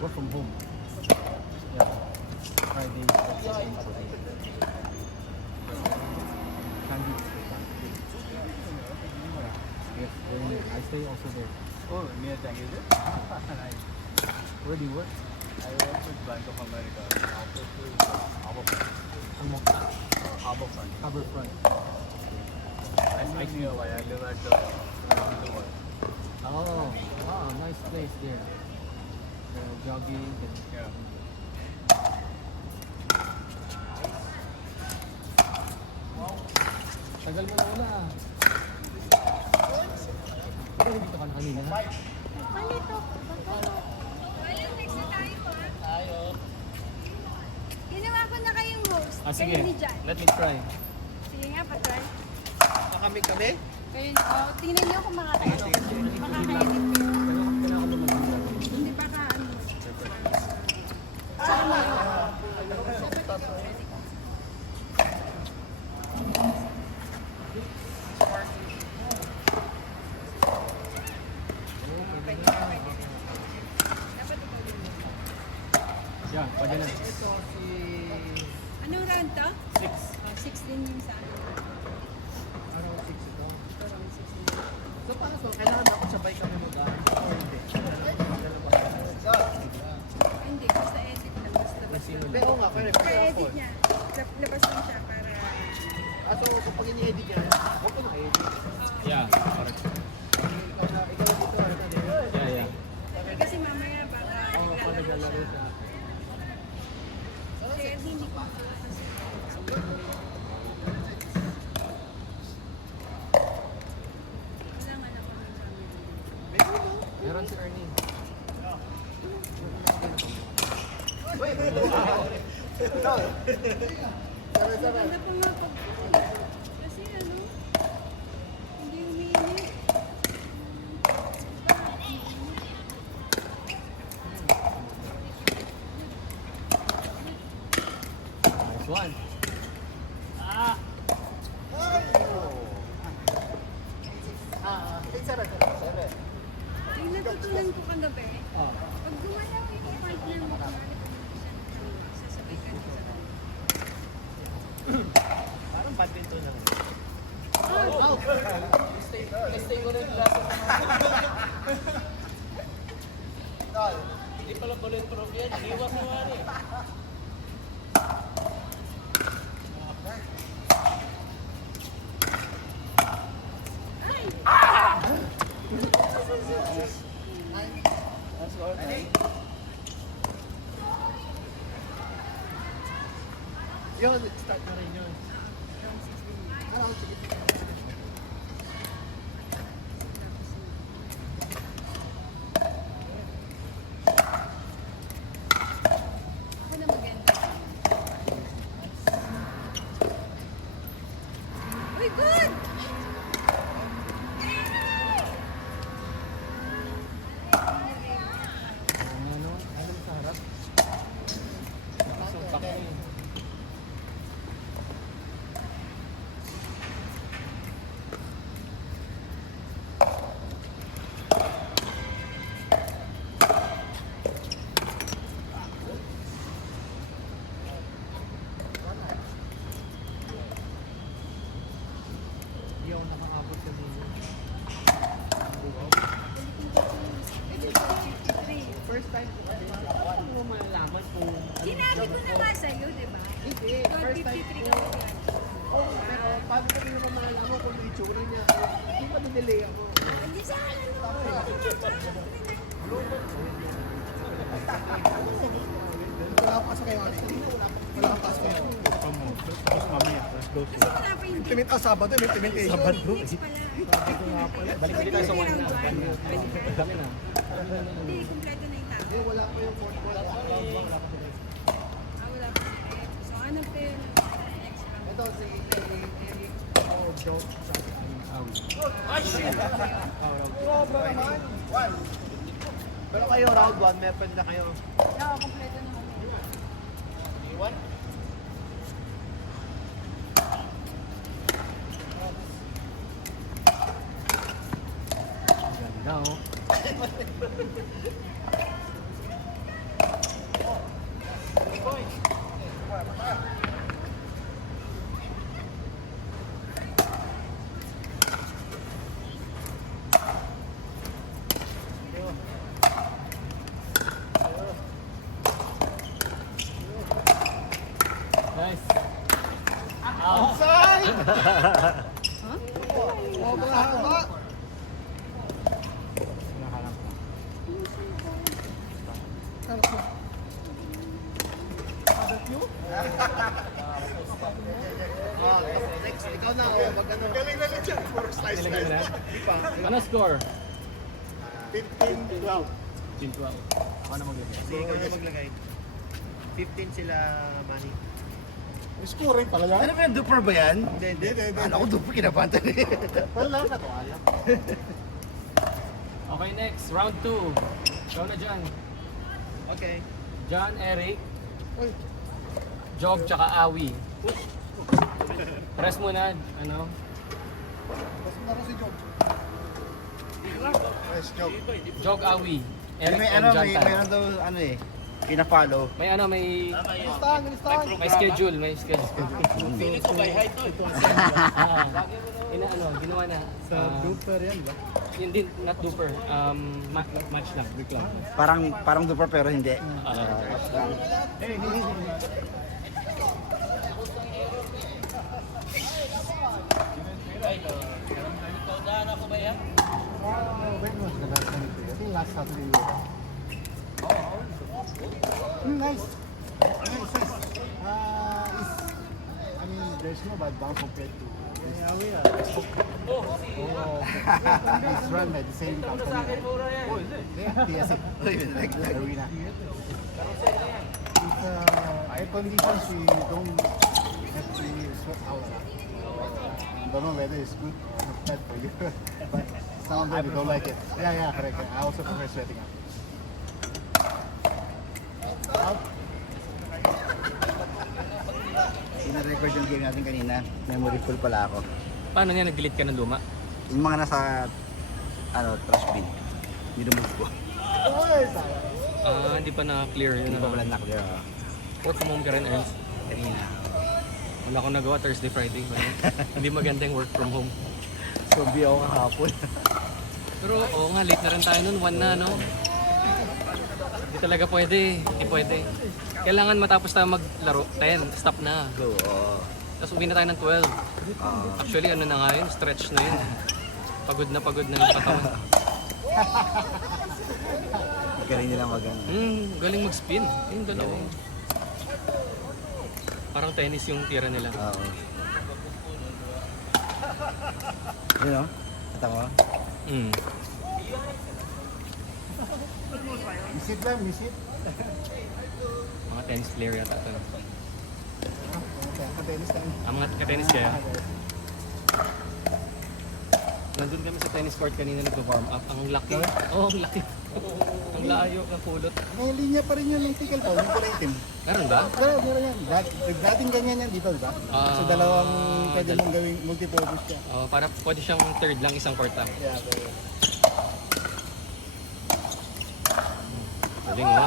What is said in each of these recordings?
Work from home. Yeah. Friday, Saturday, Sunday. Yes, I stay also there. Oh, near Changi, is it? Nice. Where do you work? I work with Bank of America. My office is Harbourfront. Harbourfront. Harbourfront. I nearby. I live at the Oh, wow, nice place there. Jogging and yeah. tagal mo na wala ah. Pero dito ka na kanina ha? Palito. Walang next na tayo ah. Tayo. Ginawa ko na kayong host. Ah, sige. Kayo ni Jan. Let me try. Sige nga, patry. Kami. Kayo, oh, tingnan niyo kung makakainit. Makakainit ko. Kailangan ko naman dito. Hindi pa ka ano. Yan, pwede na. Anong round to? 6. 6 din yung sa akin. Parang 6 ito. Around 6 din. So paano to? Kailangan ako sabay kami mag-aaral or hindi? Hindi, basta edit lang. Basta labas lang. Oo nga, pero Sa edit niya. Labas lang siya para... so kapag ini-edit niya, huwag ko na-edit. Yeah, correct. Ikaw dito, ano na din? Yeah. Eh, kasi mamaya baka Oo, pag naglalaro siya. kaya hindi ko kailangan ako ng camera. Meron si Ernie. Maganda pa nga pag kasi ano, hindi umiinit. Nice one. Yung natutunan ko kagabi, Ah. pag gumalaw yung partner mo, sasabay ka na sa kanya. Parang badminton lang. Oh! Stay ko rin klase. Hindi pala bulletproof yan. Iwas mo nga rin. Yun, start na rin yun. Ako na maganda. Uy, good! Ano sa harap? Isang takbo yun. Hindi ako nakaabot kanina. First time ko kasi paano mo malalaman kung Sinabi ko na nga sa'yo, di ba? hindi, first time 53 ko. ka mag Oo, pero paano ko rin naman malalaman kung yung itsura niya? Hindi pa dinelay ako. Hindi sa akin, ano? Wala pa sa kayo, Ani. Wala pa sa kayo. Tapos mamaya, let's go. Kasi wala pa yung Implement, Sabado, may implementation. Sabado. next pala. Balik dito tayo sa one na. Pwede ba? Dami na. Hindi, kumpleto na yung tao. Eh, wala pa yung fourth ball. Wala pa sila. Wala pa si Ed. So, hanap kayo ng next round. Ito si Eric. Oh, joke. Sobra naman. One. Pero kayo, round 1, may pwede na kayo. Yeah, kompleto na kami. Iwan? Ganda oh. Nice. Outside! Sobra haba. Hinahanap ko. Oh, next, ikaw na. Oh, mag ano. Galing na siya. Puro slice. Ilagay mo na. Di pa. Ano score? 15-12. 15-12. Ako na maglagay. Sige, ikaw na maglagay. 15 sila, Manny. Score rin pala yan. Ano ba yan? Duper ba yan? Hindi. Ano ko duper kinapatan eh. Wala ka to. Alam. Okay, next. Round 2. Ikaw na dyan. Okay. John, Eric, Uy, Jog, tsaka Awi. Press muna. Ano? basta na rin si Joe. Nice joke. Jog, Awi. Eric, May and ano, John may Tan. meron daw ano eh. Pina-follow. May ano, may Listahan. may schedule, may schedule. Pili ko by height to. Ano, ginawa na. Duper yan ba? Hindi, not duper. Match lang, week lang. Parang duper pero hindi. When was the last time you played? I think last Saturday you were. Nice. I mean, there's no bad bounce compared to this. It's run by the same company. Oh, is it? Yeah, TSM. Arena. It's air conditions, we don't have to sweat out. I don't know whether it's good or not bad for you. But some of them we don't like it. Yeah, correct. I also prefer sweating out. Ina-record yung game natin kanina. Memory full pala ako. Paano niya nag-delete ka ng luma? Yung mga nasa trash bin. Minumove ko. Hindi pa na-clear yun. Hindi pa pala na-clear. Work from home ka rin, Ernst. Kanina. Wala akong nagawa Thursday, Friday. Hindi maganda yung work from home. Zombie ako kahapon. Pero oo nga, late na rin tayo nun. 1 na, no? Hindi talaga pwede. Hindi pwede. Kailangan matapos tayo maglaro. 10, stop na. Oo. Tapos uwi na tayo ng 12. Actually, ano na nga yun? Stretch na yun. Pagod na yung katawan. Galing nila magano. Galing mag-spin. Yung dalawa. Parang tennis yung tira nila. Oo. Yun o. Kata mo? Misit lang, misit. Mga tennis player yata ito. Ka-tennis lang. Mga ka-tennis kaya. Nandun kami sa tennis court kanina nag-warm up. Ang laki. Ang laki. Ang layo ng pulot. May linya pa rin yun ng tickle pa, yung kulay itim. Meron ba? Meron yan. Dating ganyan yan dito, diba? So dalawang pwede mong gawing multi-purpose siya. Para pwede siyang third lang, isang court lang. Yeah, pero... Galing mo.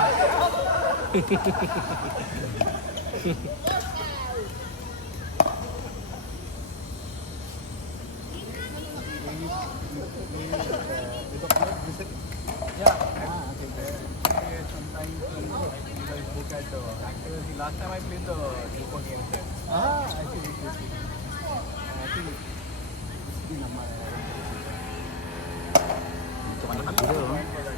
Actually, last time I played the Super game. I see. I think it's been a month. Dito ka nakapilo.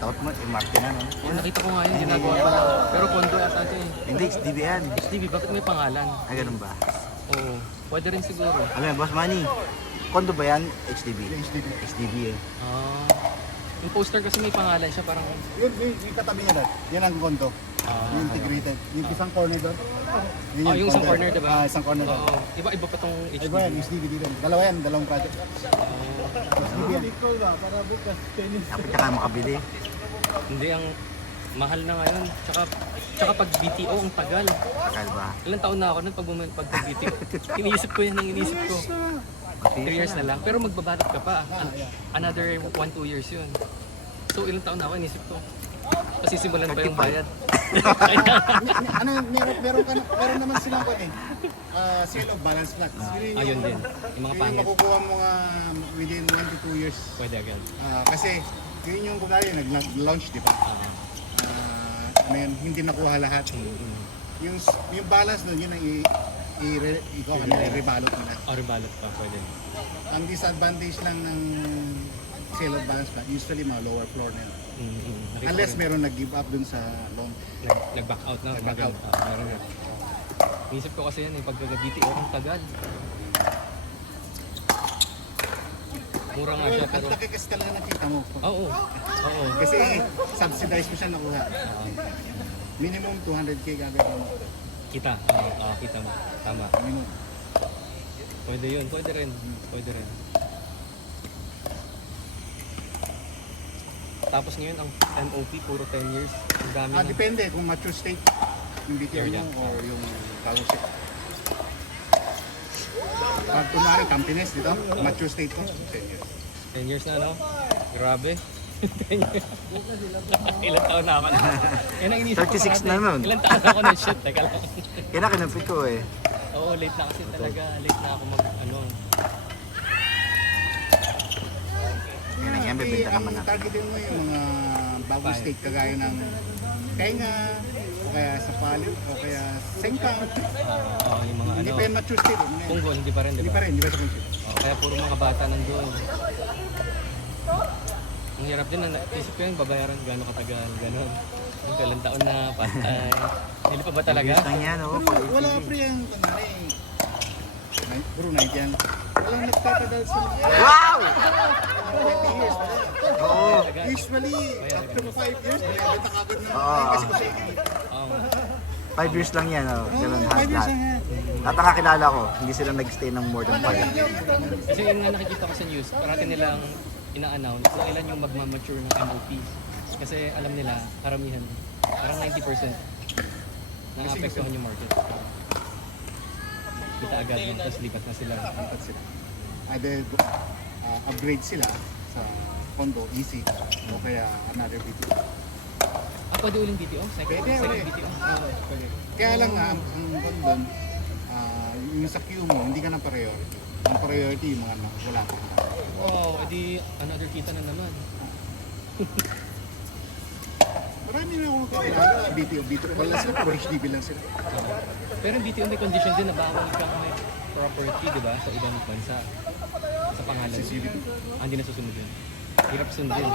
Takot mo, Marte na, no? Nakita ko nga yun, ginagawa pa lang. Pero kondo at ate. Hindi, XDB yan. Stevie, bakit may pangalan? Ah, ganun ba? Oo, pwede rin siguro. Ano yan, Boss Manny? Kondo ba yan? XDB? HDB. XDB eh. Yung poster kasi may pangalan siya, parang... Yung katabi niya doon, yan ang kondo. Yung integrated. Yung isang corner doon. Yun yung isang condo. corner, diba? Isang corner doon. Oo. Iba pa tong Ay HDB. ba yan, HDB din. Dalawa yan, dalawang project. HDB yan. Dapat ka makabili. Hindi, ang mahal na ngayon. Tsaka pag BTO, ang tagal. Takal ba? Ilang taon na ako nun pag BTO. Iniisip ko yan ang iniisip ko. 3 years na lang. Pero magbabalot ka pa. Another 1-2 years yun. So ilang taon na ako, iniisip ko. Pasisimulan ba yung bayad? Ano, meron naman silang kwan eh. Sale of balance flats. Ayun din. Yung mga Yung pangit. makukuha mo nga within 1 to 2 years. Pwede agad. Kasi yun yung kunwari nag-launch, di ba? Ngayon, hindi nakuha lahat. Yung balance nun, yun ang i-rebalot nila. Or balot pa, pwede. Ang disadvantage lang ng sale of balance flat, usually mga lower floor na yun. Unless meron nag-give up dun sa loan. Nag-back out na. Nag-back out. Meron nga. Inisip ko kasi yan, pagka-BTO, ang tagal. Mura nga siya, Ang pero... laki kasi talaga nakita mo. Oo. Oo. Kasi subsidized mo siya nakuha. Minimum 200k gagawin mo. Kita. Oo, kita mo. Tama. Minimum. Pwede yun. Pwede rin. Pwede rin. Tapos ngayon, ang MOP, puro 10 years. Ang dami na. Depende kung mature state yung BTO Yeah, mo or yung bagong state. Pag kunwari companies dito, mature state ko, 10 years. 10 years na, no? Grabe. 10 years. Ilan taon na ako na. Yan ang inisip ko 36 parati. na nun. Ilan taon na ako na shit. Teka lang. Kaya kinapit ko eh. Oo, late na kasi talaga. Late na ako mag-ano. Yan ang yan, bibenta Ang naman natin. targetin mo yung mga bagong state kagaya ng Tenga, o kaya sa Palit, o kaya Sengkang. Oo, yung mga Hindi ano. pa yung mature state. Punggol, hindi pa rin, di Hindi ba? pa rin, hindi pa sa kung Oo, kaya puro mga bata nandun. Ang hirap din, isip ko yun, babayaran gano'ng katagal, gano'n. Yung kailang taon na patay. Hindi pa ba talaga? Years lang yan, oh. Wala pre yung kunwari. Bro, 90 yan. Walang nagtatagal sa Wow! 20 years. Oo. Usually, after 5 years, malibenta ka agad na. Oo. Kasi kasi, Oo. 5 years lang yan, oh. Ganun, 5 years lahat. lang yan. Lahat ang kakilala ko, hindi sila nag-stay ng more than 5. Kasi yun nga nakikita ko sa news, parati nilang ina-announce na ilan yung magmamature ng MOP. Kasi alam nila, karamihan, parang 90% na-apektuhan yung market. Kita agad yun, tapos lipat na sila. Dapat sila. Either upgrade sila sa condo, easy, o kaya another BTO. Pwede uling BTO? Second BTO? Pwede. Kaya lang ang condo, yung sa queue mo, hindi ka ng priority. Ang priority yung mga wala ka. Wow, edi another kita na naman. Marami na akong kakilala, BTO. Wala sila, pero HDB lang sila. Pero yung BTO may condition din na bawal kang may property, di ba? Sa ibang bansa. Sa pangalan. CCTV. Hindi na susunod yun. Hirap sundin.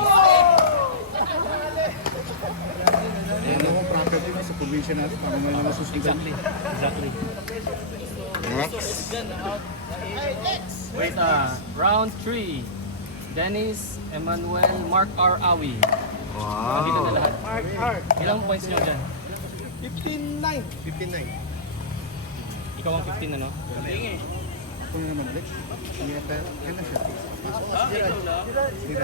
Ano kung property mo sa probinsya natin, parang may mga susundan. Exactly. Next. Wait, round 3. Dennis, Emmanuel, Mark R. Awi. Dito na Wow. lahat. Ilang points nyo dyan? 15-9. Ikaw ang 15 ano? Kung naman ulit. Kailan siya?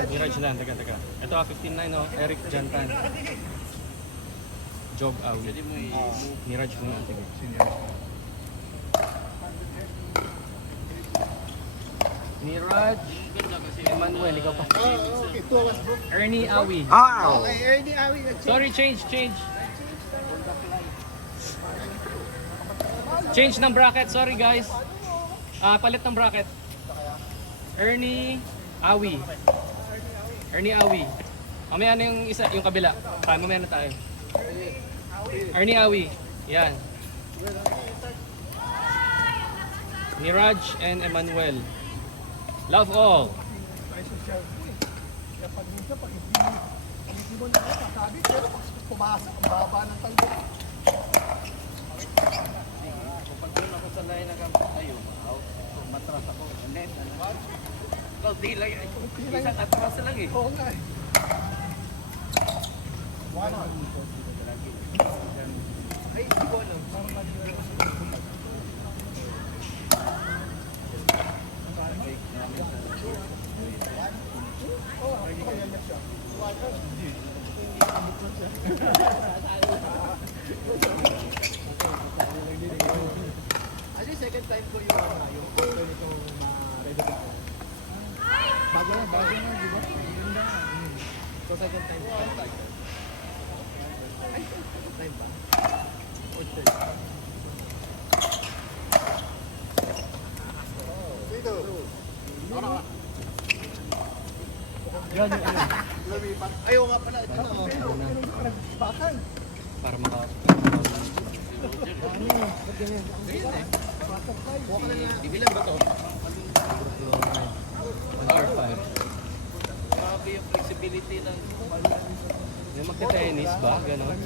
Mirage lang, taga. Ito 15-9 no? Eric Jantan. Jog Awi. Mirage muna. Sige. Mirage, Emmanuel, ikaw pa. Okay, 2 hours bro. Ernie Awi. Wow! Ernie Awi. Sorry, change. Change ng bracket, sorry guys. Palit ng bracket. Ernie Awi. Mamaya na yung isa, yung kabila. Mamaya na tayo. Ernie Awi. Yan. Niraj and Emmanuel. Love all. Ay, hindi ko alam. Ano yung second time ko yung ganito ma-ready ko. Bago na, di ba? So second time ko. Ay, second time ba? Or third? Dito. Yan yung ano. Lumipat. Ayaw nga pala. Ito na. Bakal. Para maka... Buka ka na niya. Ibilan ba to? Grabe yung flexibility ng... Yung magka-tennis ba? Ganon.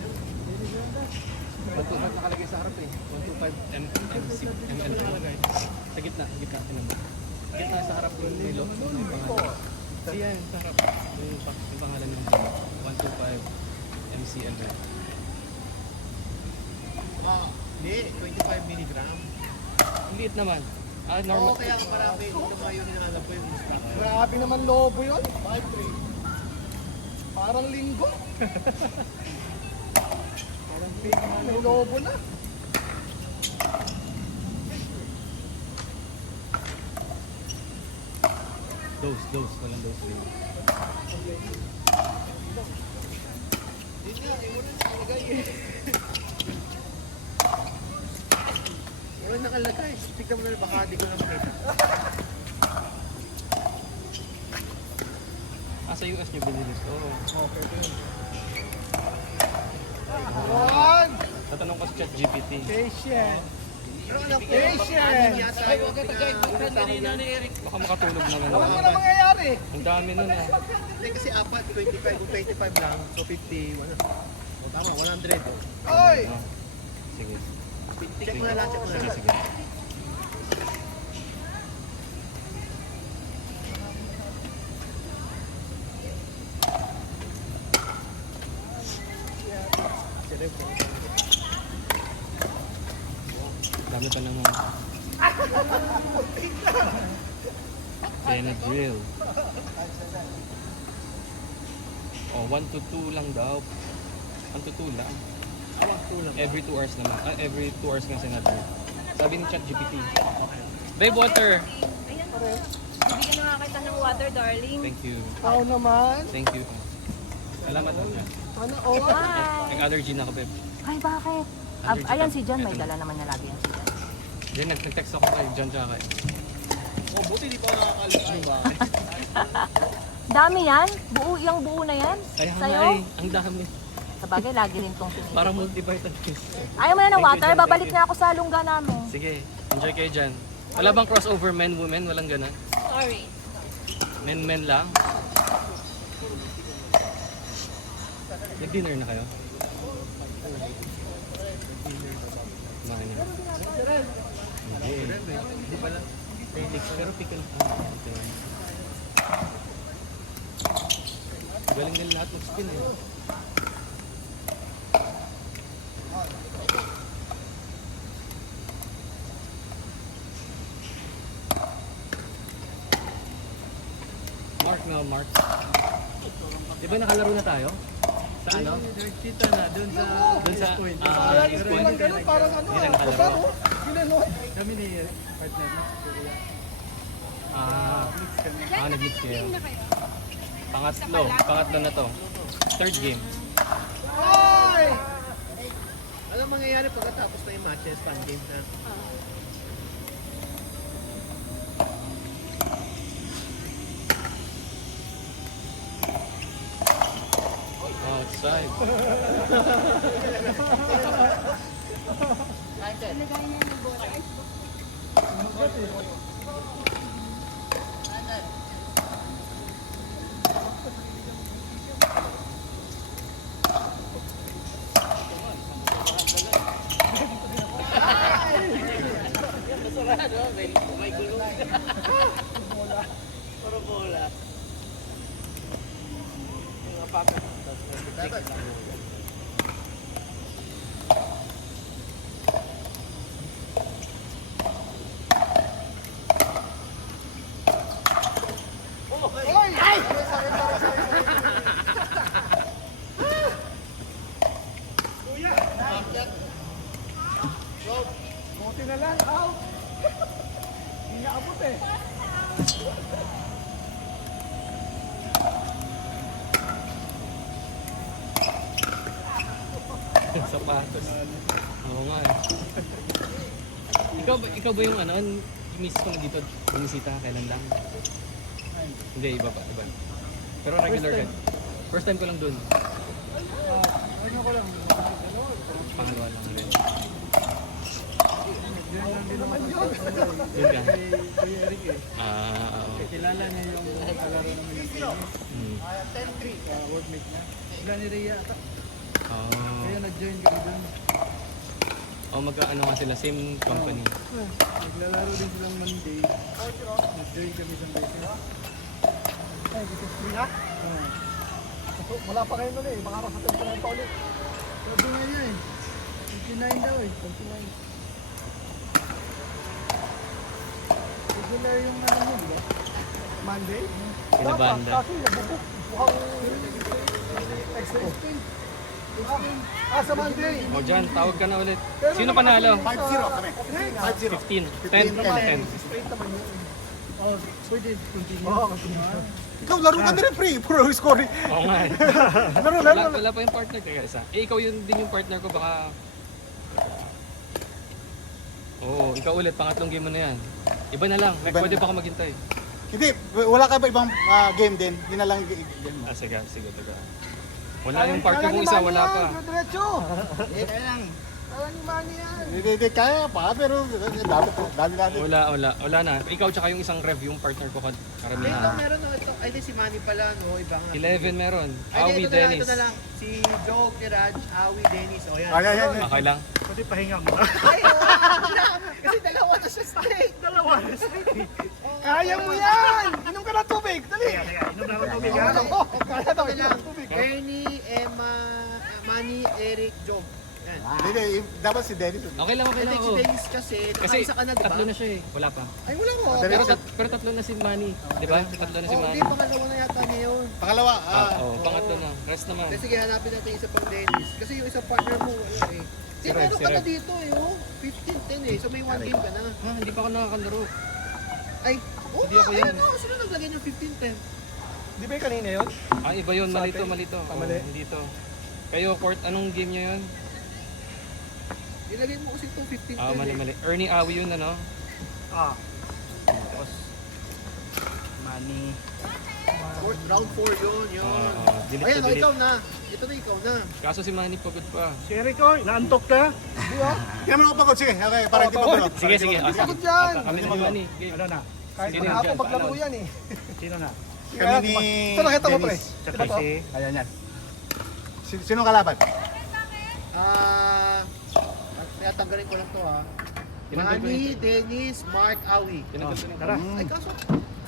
125 nakalagay sa harap eh. 125 ml. Sa gitna. Gitna sa harap yung nilo. Yung pangalan. Siya sa harap. Yung pangalan ng 125 mcl. Hindi, 25 milligram. Ang liit naman. Oo, Normal. kaya nga marami. Ito mga yun hinahanap ko yung stock. Grabe naman lobo yun. 5-3. Parang linggo. Parang fake na may lobo na. Dose. Walang dose. Hindi nga, eh, wala nakalagay eh. Wala nakalagay. Tignan mo na baka di ko na makita. Sa US nyo binili ito. Okay, One. Tatanong ko sa ChatGPT. Patient. Pero alam ko, Patient. ano yata yung kanina ni Eric. Baka makatulog naman. Alam mo na mangyayari. Ang dami nun ah. Hindi kasi apat, 25 kung 25 lang. So 50, wala. O tama, 100. Oy. Sige. Check mo na lang, check mo na lang. Sige. Dami pa naman. Benadryl. Oh, 1 to 2 lang daw. 1 to 2 lang. Every 2 hours naman. Every 2 hours nga sinabi. Sabi ni ChatGPT. Babe, water! Ayan. Bibigyan na nga kita ng water, darling. Thank you. Ako naman. Thank you. Salamat ah. Ano, oh. Bye! Nag-allergy na ako, babe. Ay, bakit? Allergy Ayan ka. si John, may Eto. dala naman na lagi yan si John. Then nag-text ako kay John tsaka kay... Oh, buti di pa nakakalit ano ba? Dami yan? Yung buo na yan? Ay, Sa'yo? ay, ang dami. Sa bagay, lagi rin tong sinigil. Parang multivitamins. Ayaw mo na ng Thank you, water? John. Babalik Thank you. na ako sa lungga namin. Sige, enjoy kayo dyan. Wala bang crossover men, women? Walang ganun? Sorry. Men lang? Nag-dinner na kayo? Kumain na. Hindi pala. Felix, pero pickle. Pickle. Galing nila lahat mag-spin eh. Mark. Di ba nakalaro na tayo? Sa ano? Kita na, dun sa... Doon sa Parang East ito Point. lang ganun, parang ano. Hindi na Basta nakalaro. mo. Ginanon. Kami ni partner na. Nag-mix kayo. Pangatlo na to. Third game. Ay! Alam mangyayari pagkatapos na yung matches, fan game na. Outside. May gulong. Puro bola. Buti na lang, out. Hindi naabot eh. Sapatos. Oo nga eh. Ikaw ba yung ano, miss ko dito, bumisita ka kailan lang? Hindi, iba pa, iba. Pero regular ka. First time ko lang dun. Ano ko lang. Pangalawa lang rin. Hindi naman yun. Yun ka? Kay Eric eh. Oo. Kilala niya yung kalaro namin yung tennis. Hmm. 10-3. Workmate niya. Sila ni Rhea ata. Oh. Kaya nag-join kami dun. Oh, magkaano nga sila, same company. Naglalaro din silang Monday. Nag-join kami isang beses. Ay, because free na? Wala pa kayo nun eh. Baka makasatag pa na pa ulit. Sabi nga niya eh. 29 daw eh. 29. Regular yung ano yun, di ba? Monday? Pinabanda. Kasi nabukok. Mukhang extra spin. Sa Monday. O dyan, tawag ka na ulit. Sino panalo? 5-0 kami. 5-0. 15. 10. 10. Straight naman yun. Oh, pwede continue. Oo, continue. Ikaw, laro ka na rin, pre. Puro score. Oo nga eh. Laro. Wala pa yung partner ka isa. Eh, ikaw yun din yung partner ko, baka... Oo, ikaw ulit, pangatlong game mo na yan. Iba na lang, pwede pa ako maghintay. Hindi, wala ka ba ibang game din? Yun na lang yung game mo. Ah, sige, taga. Wala yung partner kong isa, wala pa. Diretso. Kaya lang. Alam ni Manny yan. Hindi, kaya pa, pero dami natin. Wala na. Ikaw tsaka yung isang rev, yung partner ko karamihan. Meron no, ito. Ay, si Manny pala, no? Ibang 11 meron. Ay, Awi, ito na lang, Dennis. ito na lang. Si Joe, ni Raj, Awi, Dennis. O, yan. Ayan. Okay lang. Pwede pahinga mo. Ay, kasi dalawa na siya straight. Dalawa na straight. Kaya mo yan! Inom ka ng tubig, dali! Inom na ako tubig, Kaya to, Ito inom lang. ng tubig. Ernie, Emma, Manny, Eric, Job. Yan. Hindi, dapat si Dennis. Okay lang, I think si oo. Dennis kasi, Kasi nakaisa ka na, di ba? tatlo na siya eh. Wala pa. Ay, wala mo. Pero tatlo na si Manny. Di ba? Tatlo na si Oh, Manny. hindi, pangalawa na yata niya yun. Pangalawa, Pangatlo na. Rest naman. Kasi sige, hanapin natin isa pang Dennis. Kasi yung isang partner mo, wala eh. Si Di, Rev, meron si ka na Rev. dito eh, oh. 15-10 eh. So may one game ka na. Ha, hindi pa ako nakakalaro. Ay, oh, Hindi ako ayun yan. oh, sino naglagay ng 15-10? Di ba yung kanina yun? Ah, iba yun. Sa Malito, atin? malito. Mali. Hindi to. Kayo, Court, anong game nyo yun? Ilagay mo kasi itong 15-10 Ah, eh. mali. Ernie Awi yun, ano? Tapos, Manny. Round 4 yun, yun. Delete Ayan, to oh, delete. ikaw na. Ito na ikaw na. Kaso si Manny pagod pa. Si Eric, oh, naantok ka? Di ba? Hindi naman ako pagod. Sige, okay, para hindi pagod. pagod. Sige. Pagod yan. Kami na ni Manny. Game. Ano na? Kahit Sino mahapon yan? maglaro yan eh. Sino na? Kami ni Ito nakita mo pre. Dennis. Sa Diba to? PC? Ayan, yan. Sino kalaban? Kaya tanggalin ko lang to ha. Tinanggal ko Manny, Dennis, Mark, Awi. Tinanggal ko na. Tara. Ay kaso,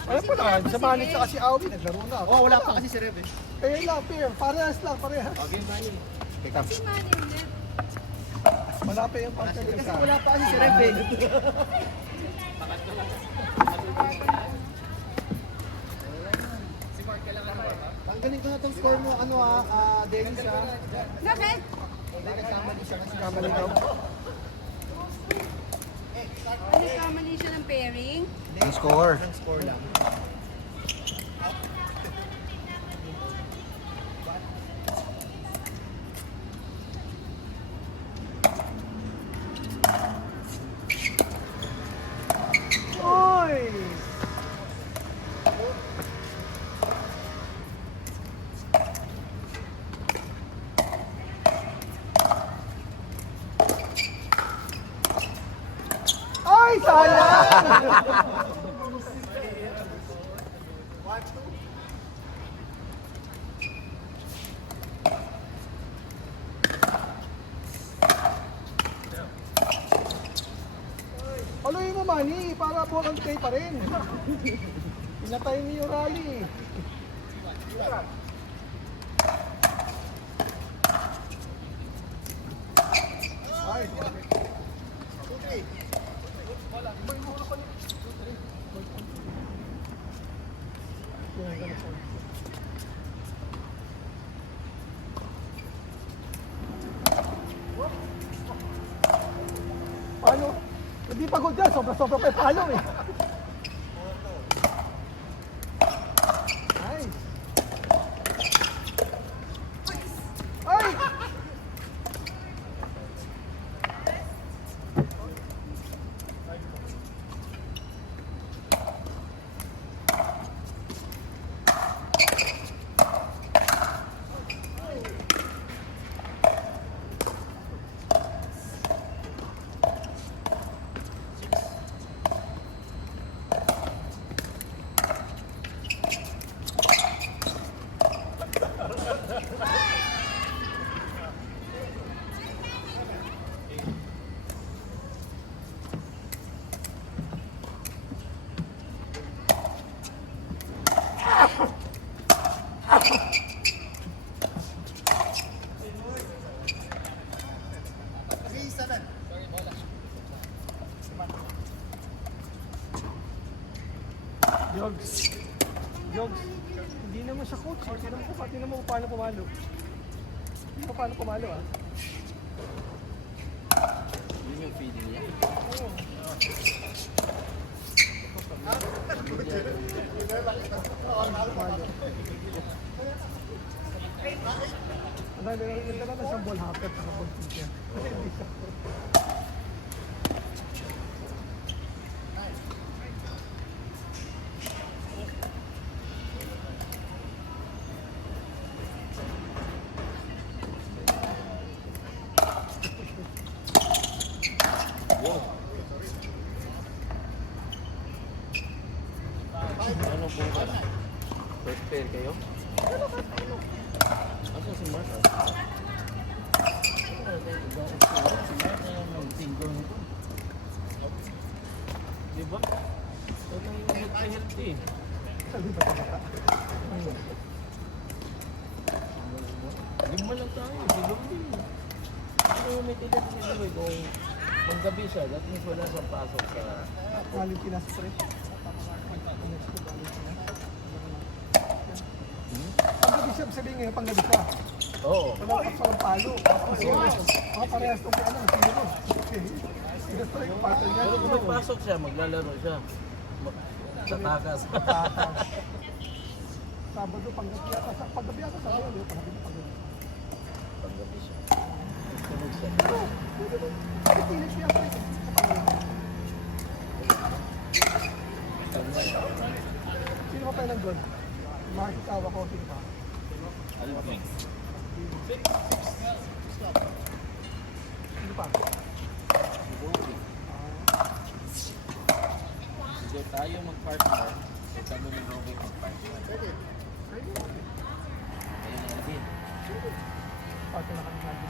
Alam po na, sa Manny tsaka si Awi, naglaro na. oh, wala pa kasi si Rev eh. Pair lang, pair. Parehas lang, parehas. Okay, Manny. Teka. Si Manny ulit. Wala pa yung partner Kasi ka. wala pa kasi si Rev eh. Tanggalin ko na tong score mo, ano Dennis ha. Bakit? Nagkamali siya kasi Kamali daw. Nagkamali siya ng pairing? Ang score. ng score lang. Oy! Ay, sayang! Paluin mo, Manny, para buwag ang kay pa rin. Pinatay niyo yung rally. Paano? Hindi pagod yan. Sobra-sobra pa yung palo eh. Nice. Ay! Jogs. Jogs. Hindi naman siya coach. Tingnan mo pati naman kung paano pumalo. Hindi pa paano pumalo ah. Yun yung feeding niya. Pumalo. Ang dami na siyang ball hopper sa ball kicker. Kasi hindi siya. Ano bukas? First pair kayo? Asa si Mark? Single nito. Diba? Ito yung healthy. Lima lang tayo, bilog din. Ano yung may tigat sa Iloy kung panggabi siya, that means wala sa pasok sa... Valentina spray. Panggabi siya, sabihin ngayon, panggabi siya. Oo. Wala ka sa palo. Parehas itong ano, sino. Ito yung pattern niya. Pero kung may pasok siya, maglalaro siya. Sa takas. Sabado, panggabi yata. Panggabi yata sa ngayon. Panggabi. Panggabi siya. Sunod siya. Pilit siya. Sino pa tayo ng goal? Makikitawa ko, sino pa? Sino pa? Hindi tayo mag-partner. So kami ni Robby mag-partner. Ayun na din. Pato na kami natin.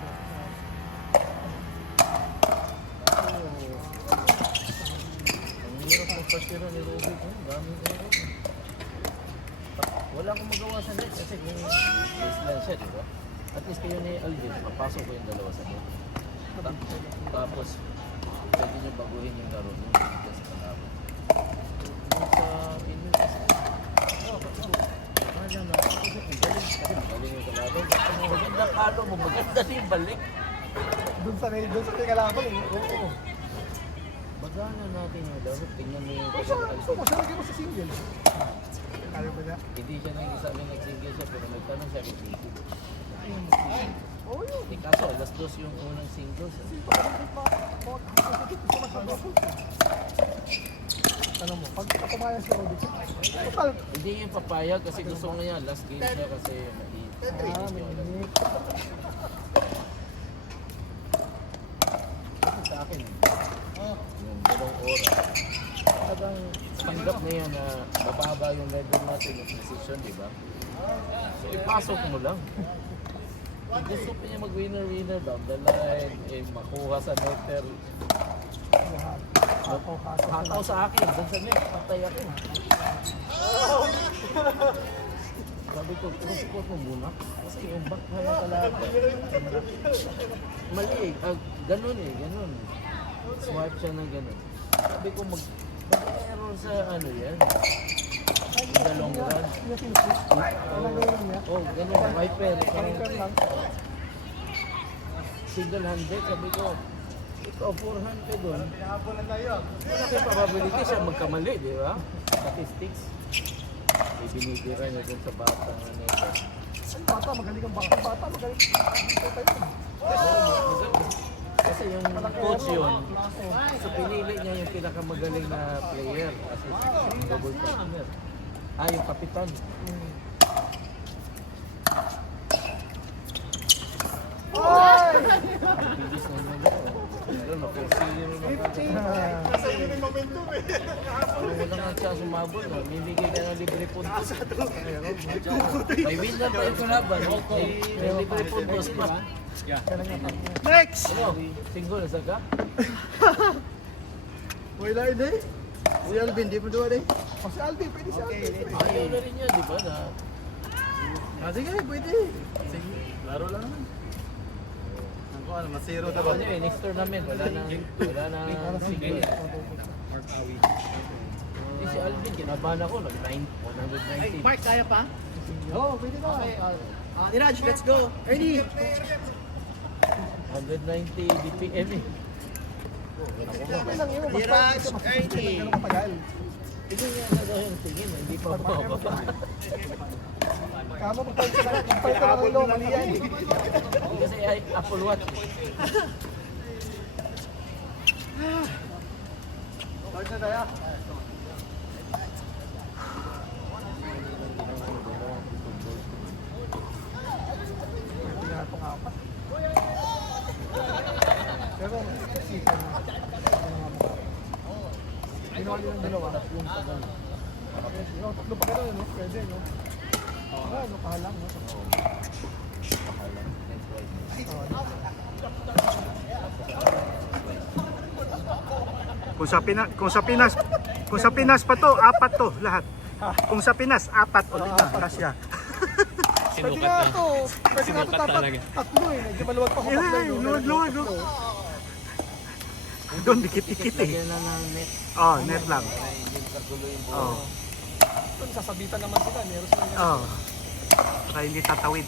Ang hirap ng partner ni Robby. Dami ko. Wala akong magawa sa net kasi kung baseline siya, di ba? At least kayo ni Alvin, papasok ko yung dalawa sa net. Tapos, pwede nyo baguhin yung laro nyo kasi kalaban. Yung sa inyo kasi, wala na. Kasi magaling yung kalaban. Kung maganda palo mo, maganda din balik. Doon sa may kalaban eh. Oo. Magana natin yung laro. Tingnan mo yung Gusto mo, siya lagyan mo sa single. Kaya ba niya? Hindi siya nang sabi nag-single siya, pero nagtanong siya kung single. Oo yun. Eh kaso, alas 2 yung unang singles. Ano mo, pag pumayas si Rodix, total. Hindi yung papayag kasi gusto niya last game niya kasi mainit yung alas. Minit. Kasi sa akin, yung 2 oras, talagang tanggap niya na mababa yung level natin yung position, di ba? So ipasok mo lang. Gusto pa niya mag-winner-winner down the line, eh, makuha sa netter. Hataw sa akin, doon sa net, patay ako. Sabi ko, support mo muna. Kasi yung back na yung talaga. Mali eh, ganun eh, ganun. Swipe siya ng ganun. Sabi ko, mag-error sa ano yan. the long run. Oh, ganun, viper. Parang single-handed, sabi ko, ikaw 400 doon. Malaki probability siya magkamali, di ba? Statistics. Ibinibira niya dun sa bata nga nito. Ay, bata, magaling ang bata. Bata, magaling. Kasi yung coach yun, so pinili niya yung pinakamagaling na player as his double partner. Yung kapitan. Bilis naman ito. Pero na-4-0 na wala nga siya sumabot, no? Bibigay ka ng libre puntos. May win na pa yung kalaban. May libre puntos pa. Next! Ano? Single sa ka? Wala yun eh. Si Alvin, di mo doon eh. O si Alvin, pwede si Alvin. Ayaw na rin niya, di ba? Sige, pwede. Sige, laro lang naman. Ako, ano, masiro na ba? Ano eh, next tournament, wala na single. Si Alvin, kinabahan ako, nag-190. Mark, kaya pa? Oo, pwede na. Niraj, let's go. Ernie! 190 DPM eh. Niraj, Ernie! Tignan niya na daw yung tingin, hindi pa bababa. Kamo, pagpalit ka lang. Pagpalit ka lang ilo, mali yan. Kasi ay Apple Watch. Start na tayo. Pero, isipan mo. Ginawa nyo ng dalawa. Yung tagal. Tatlo pa kayo, no? Pwede, no? Ano, kahalang, no? Kung sa Pinas pa to, apat to lahat. Kung sa Pinas, apat ulit na kasya. Pwede Sinukat nga na. to. Pwede nga to Sinukat dapat talaga. tatlo eh. Medyo maluwag pa kumak na yun. Luwag, no? Doon, dikit-dikit eh. Lagyan na ng net. Oh, net lang. Hindi katuloy yung Oh, Doon, sasabitan naman sila. Meron sila. oh. Saka hindi tatawid.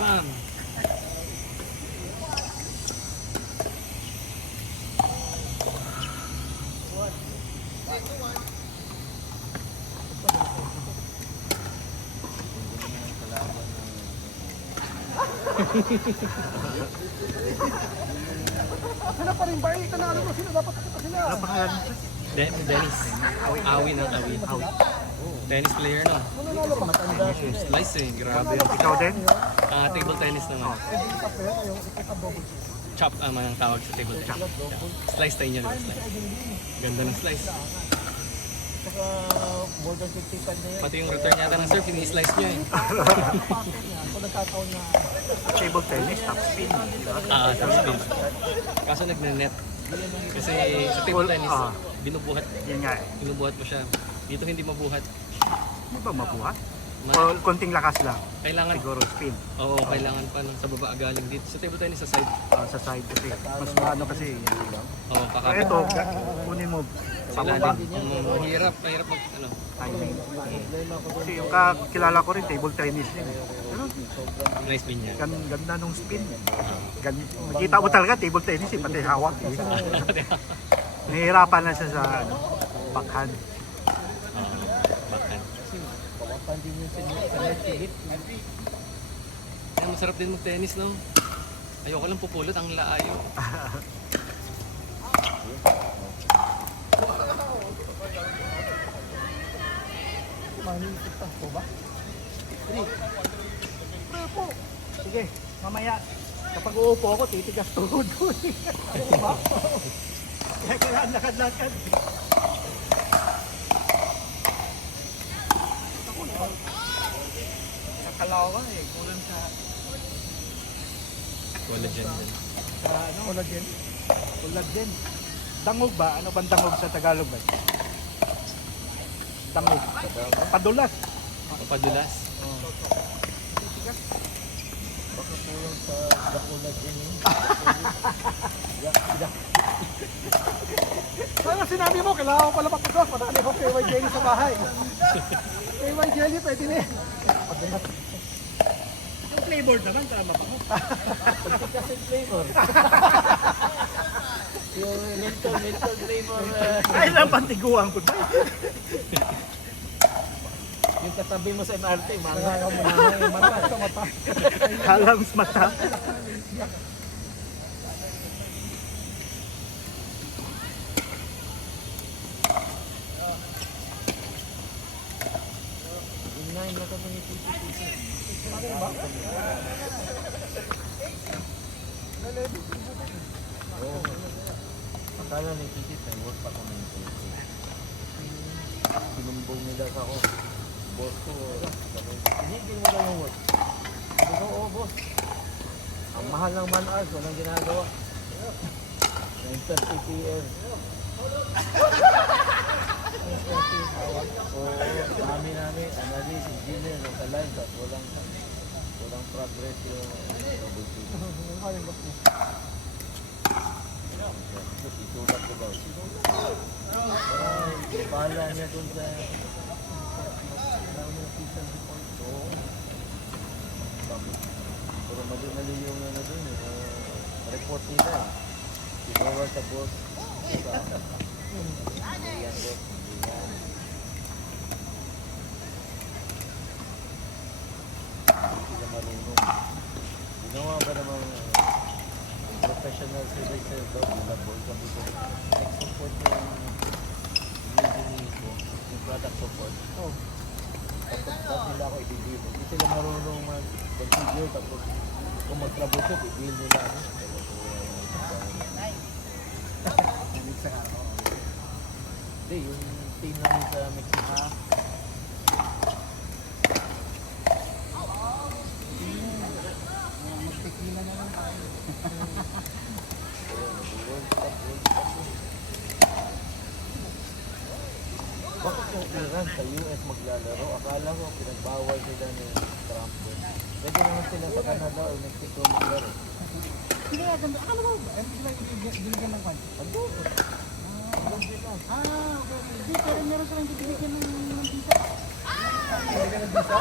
Bam! Sila pa rin ba? Eh, tanalo mo sila. Dapat nakita sila. Dennis. Awi ng awi. Tennis player no. Mananalo pa. Slice eh, grabe. Ikaw din? Table tennis naman. Pwede yung kape. Yung ikita double. Chop ang mga tawag sa table tennis. Slice tayo niya. Ganda ng slice. Saka more than 55 na yan. Pati yung return yata ng serve, ini-slice niya eh. Kung nagkataon na Table tennis, top spin. Di ba? Top spin. Kaso nag-net. Kasi sa table tennis, binubuhat. Yan nga eh. Binubuhat mo siya. Dito hindi mabuhat. Hindi ba mabuhat? O konting lakas lang. Kailangan, Siguro spin. oo, kailangan pa ng sa baba galing dito. Sa table tennis, sa side. Sa side kasi. Mas maano kasi. Oo, So kakapit. ito, kunin mo. Sila Pababa. din. Mahirap mag, ano. Timing. Problema ko Kasi yung kakilala ko rin, table tennis din. Pero Nice din yan. ganda nung spin. Nakita mo talaga, table tennis eh, pati hawak eh. Nahihirapan na siya sa backhand. Kawapan din yung sinit. Kaya masarap din mag-tennis, no? Ayoko lang pupulot, ang laayo. manipit pa. So ba? Pre po. Sige, mamaya. Kapag uupo ako, titigas tuhod ko. Ano ba? Kaya kailangan lakad-lakad. Sa Caloocan eh, kulang sa Collagen din. ano? Collagen. Collagen. Dangog ba? Ano bang dangog sa Tagalog ba? Dangog. Padulas. Papadulas. Baka kulang sa dakulag yun. Sana sinabi mo, kailangan ko pala mag-cross. Madali ko KY Jelly sa bahay. KY Jelly, pwede na yan. Yung flavor naman, tama pa ko. Kasi flavor. Yung mental flavor. Ay, napantiguan ko ba? Yung katabi mo sa MRT, mga yung mata. Sa mata. Halang sa mata. Inayin na kami ni Titi. Oo. Akala ni Titi, may work pa kami ni Titi. Sinumbong nila sa ako. Boss ko, hindi mo lang yung work. Sabi ko, oo boss. Ang mahal ng man hours, walang ginagawa. 9:30 p.m. So, kami namin, analyst, engineer, naka-line, tapos walang progress yung troubleshooting. Tapos isulat ko daw. Bahala niya dun sa Oo. Pero mali yung ano dun, report nila. Sinawal sa boss. Yan boss. Yan. Hindi sila marunong. Ginawa ba namang professional civil service daw, wala po sabi ko. Tech support yung yung product support. Oh. Tapos nila ako i-deal. Hindi sila marunong mag-configure tapos kung mag-troubleshoot, i-deal nila. Hindi, yung team namin sa Mexico. Magtikila na lang tayo. Bakit yung Iran sa US maglalaro? Akala ko pinagbawal sila ni Trump. Pwede naman sila sa Canada o Mexico maglaro. Hindi nga, ganda. Akala mo, hindi sila binigyan ng kwan? Ano? Okay. Hindi, pero meron silang bibigyan ng visa. Bigyan ng visa?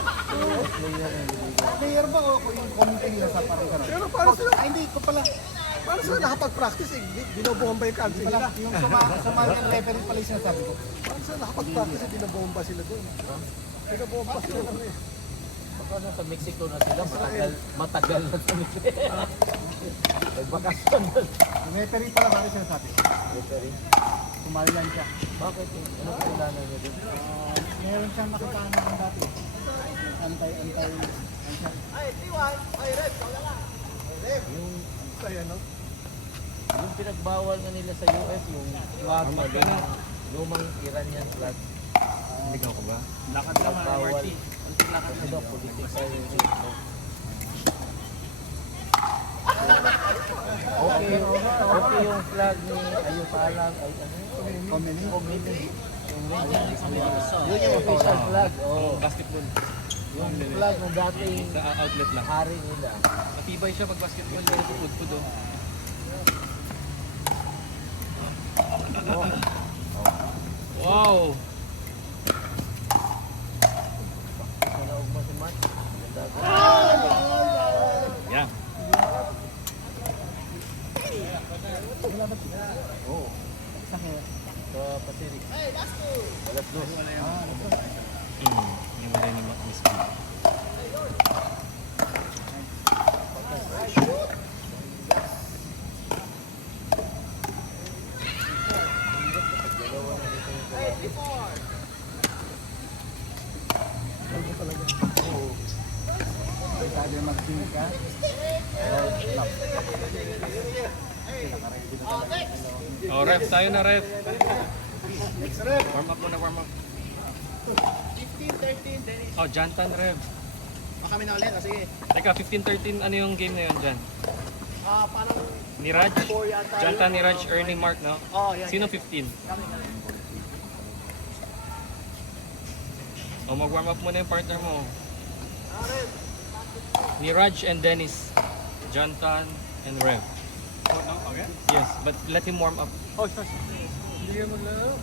Player na nililigaw. Player ba o yung community nila sa parang gano'n? Pero paano sila, Ay, hindi ko pala. paano sila nakapag-practice eh? Binobomba yung country Wala, nila. yung sa market referee pala yung sinasabi ko. Paano sila nakapag-practice eh? Binobomba sila doon. Binobomba sila doon eh. Baka nasa Mexico na sila, matagal na sa Mexico. Nagbakasyon na. Yung referee pala pala yung sinasabi. Referee. Sumali lang siya. Bakit? Ano kailangan niya din? Meron siyang nakitaan ng dati. Antay. Yung, Kaya no? yung pinagbawal nga nila sa US, yung flag na yung lumang Iranian flag. Ligaw ko ba? Lakad lang mga party. Kasi daw, political yung Okay yung flag ni Ayupalang, ay ano yun? Committee. Yung yun yung official flag. Oh. Basketball. Yung flag ng dating Sa outlet lang. hari nila. Matibay siya pag basketball. Pero tupod po doon. Wow! Nalaog mo si Matt. Yeah. Oo. Sa Pacific. Alas 2. Yung wala ni Miss B. Sabi mag-team ka. Oh, ref. Tayo na, ref. Warm up muna, warm up. 15-13, Dennis. Oh, Jantan, ref. Kami na ulit, sige. Teka, 15-13, ano yung game na yun dyan? Parang Ni Raj? 4 yata. Jantan ni Raj, early mark, no? Oh, yan. Sino 15? Oh, mag-warm up muna yung partner mo. Ni Raj and Dennis. Jantan and Rev. Yes, but let him warm up. Oh, sure. Hindi ka maglaro.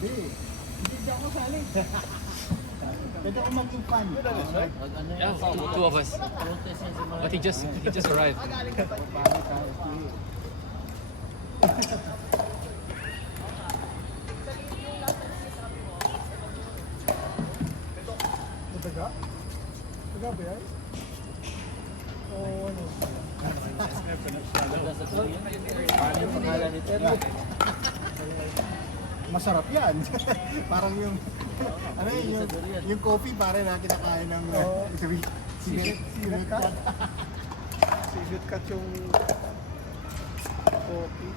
Hindi ako sali. Pwede ako maging fan. Yeah, two of us. But he just arrived. Daga? Daga ba yan? Oo, ano? Masarap yan. Parang yung, ano yun, yung coffee pare na kinakain ng Sigat cut? Sigat cut yung coffee.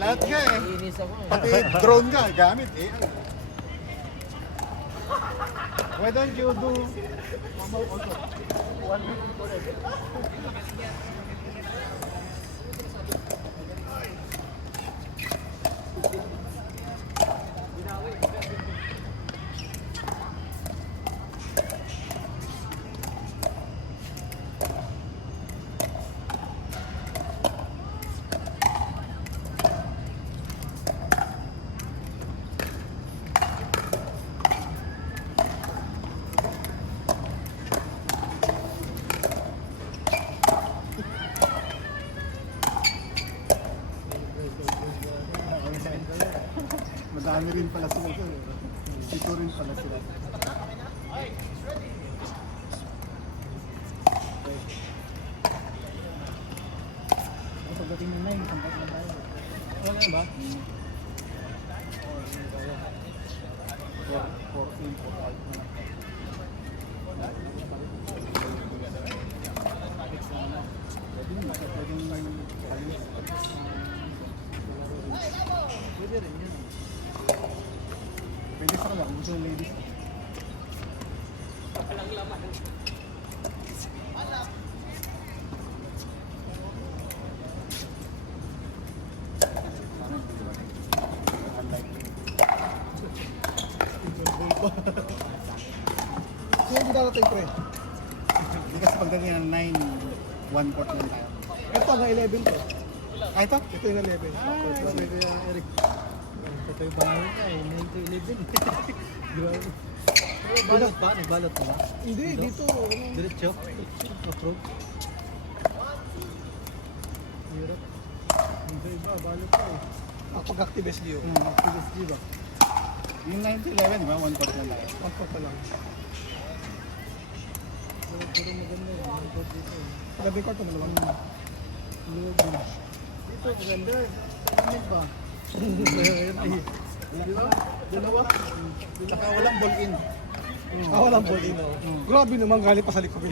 Lahat nga eh. Inis ako eh. Pati drone ka, gamit eh. Why don't you do one more also? 1 minute for it. Madami rin pala sila to. Dito rin pala sila. Pagdating ng 9, sampat na tayo. Wala na ba? 14. Pwede rin yun. Pwede sa kanya, kung gusto ng ladies. Sino hindi darating, pre? Hindi kasi pagdating ng 9, 1 quart lang tayo. Ito ang 11 to. Ah, ito? Ito yung 11. Sabi ko yung Eric. Ito yung bahay ka eh. 9 to 11. Grabe. Balot ba? Nagbalot mo? Hindi, dito. Ano? Diretso? Approve. Hirap. Hindi iba, balot ka eh. Pag-active SGO. Activist G ba? Yung 9 to 11 ba? 1 quart lang tayo. Pagpag pa lang. Pero maganda yun. Ang good dito eh. Gabi ko ito, malawang. Luwag din. Dito, maganda. Ano ba? Di ba? Dalawa. Saka walang ball-in. Walang ball in. Grabe naman, galing pa sa likod.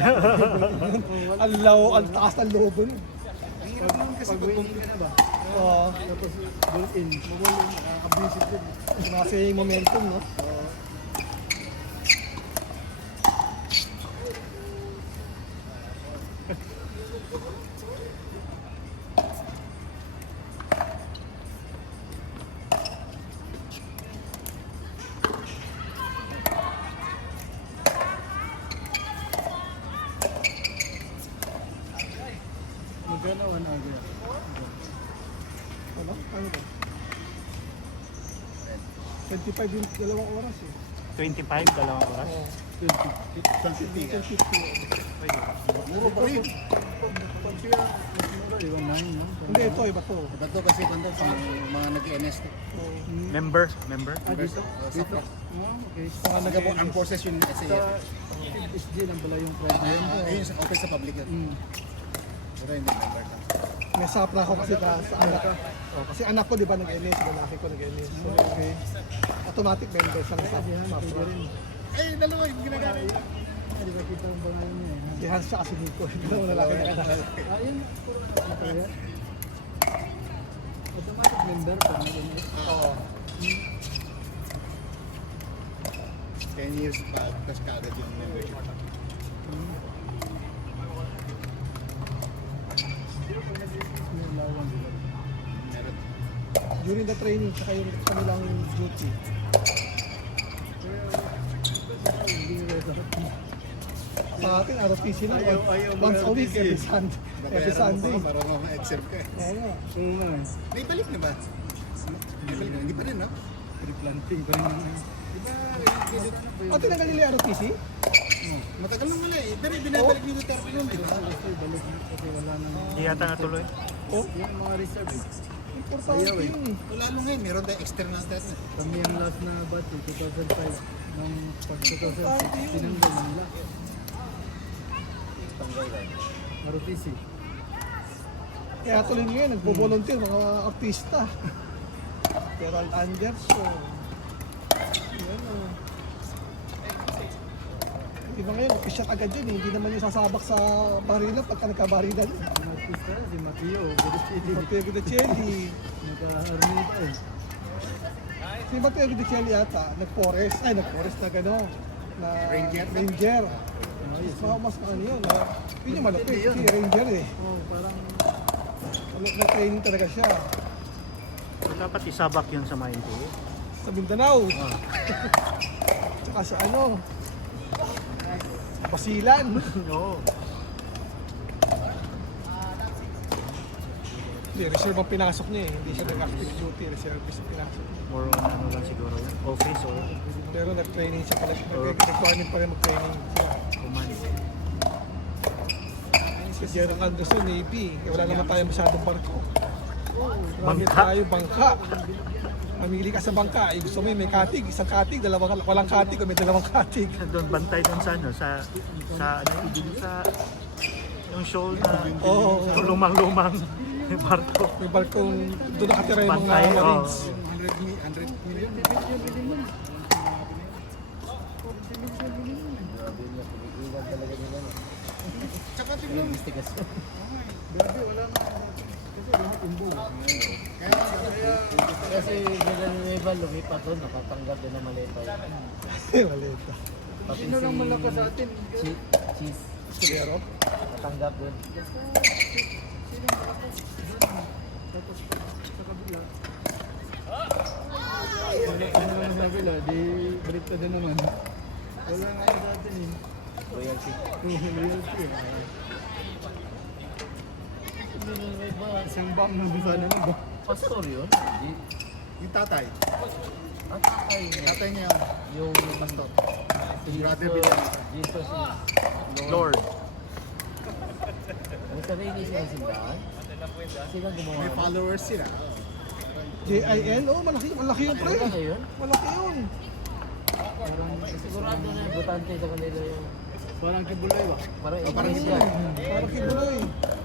Ang law, ang taas ng lobo nun. Ang hirap naman kasi pag bumili ka na ba? Oo. Tapos ball in. Nakakabisit din. Kasi yung momentum, no? Magkano 1 hour? Ano? Ano ba? 25 yung dalawang oras eh. 25, dalawang oras. Oo. 12.50 ka. 50. Muro pa rin. Pag-pira, Di ba 9, no? hindi, ito, iba to. Iba to kasi banda sa mga nag-NS to. Member? Member? Dito? Dito? Okay. Mga nag-armed forces yung SAF. SG lang pala yung friend. Ayun, open sa public yun. Pero hindi member ka. May sapla ko kasi sa anak ko. Oh, kasi anak ko, di ba, nag-NS, lalaki ko nag-NS. So, okay. Automatic member sa sapla. Sapla rin. Eh, dalawa yung ginagamit. Di ba kita ang pangalan niya eh? Si Hans siya kasi Nico. Ikaw na laki na anak. Ayun, puro na ano talaga. Automatic member pa. Oo. 10 years pa, tapos kaagad yung membership. Meron. During the training, saka yung kanilang duty. Sa atin, ROTC na. Once a week, every Sunday. Every Sunday. Para ma-excerpt ka. Oo nga. Oo nga. May balik na ba? May balik na. Hindi pa rin, no? Replanting pa rin. Di ba? O, tinanggal nila yung ROTC? Matagal nang wala eh. Pero binabalik ni Duterte yun, di ba? Balik kasi wala nang... Hindi yata natuloy. Oh, yung mga reserve eh. Importante yun eh. Lalo ngayon, meron tayong external debt na. Kami ang last na batch, 2005. Nung pag 2006, tinanggal na nila. ROTC. Kaya tuloy ngayon, nagpo-volunteer mga artista. Gerald Anderson. Yan o. Di ba ngayon, official agad yun eh. Hindi naman yung sasabak sa barilan pagka nagkabarilan. Ang artista si Mateo Guidicelli. Mateo Guidicelli. Nagka-armita eh. Si Mateo Guidicelli yata, nag-forest. Ay, nag-forest na gano'n. Na Ranger. Mas ano yun. Yun yung malaki. Si Ranger eh. Oo, parang... Na-training talaga siya. Dapat isabak yun sa Maynti. Sa Mindanao. Tsaka sa ano. Basilan. Oo. Hindi, reserve ang pinasok niya eh. Hindi siya nag-active duty. Reservist ang pinasok. More on ano lang siguro yun. Office or Pero nag-training siya pala. Nag-requirement pa rin mag-training siya. command. Si Gerald Anderson, Navy. Eh, wala naman tayo masyadong barko. Marami Bangka. tayo, bangka. Mamili ka sa bangka. Ibig sabihin may katig, isang katig, walang katig o may dalawang katig. Doon bantay doon sa ano sa yung shoal na Oo. yung lumang-lumang barko. May barkong doon nakatira yung mga Bantay, oo. Marines. 100 million. Grabe niya, pinigilan talaga nila. Tsaka tignan mo. Grabe, wala na. Kasi lahat imbo. Kasi nila ni Eva lumipat doon, nakatanggap din ng maleta yun. Maleta. Pati Sino lang malakas sa atin? Cheese, Pero, natanggap doon. tapos sa kabila. Ano naman sa kabila, di balik ka din naman. Wala nga sa atin eh. Royalty. Loyalty eh. Nila ni Eva, Isang bang nabusa naman ba? pastor yun. Yung tatay. Ang tatay niya, Tatay niya yung pastor. Si Brother Jesus niya. Lord. May sarili siya yung simbahan. Sila gumawa. may followers sila. JIL? Oo, malaki, malaki yun pre. Ano yun? Malaki yun. Sigurado na yung butante sa kanila yung Parang kibuloy ba? parang parang iglesia. Parang kibuloy.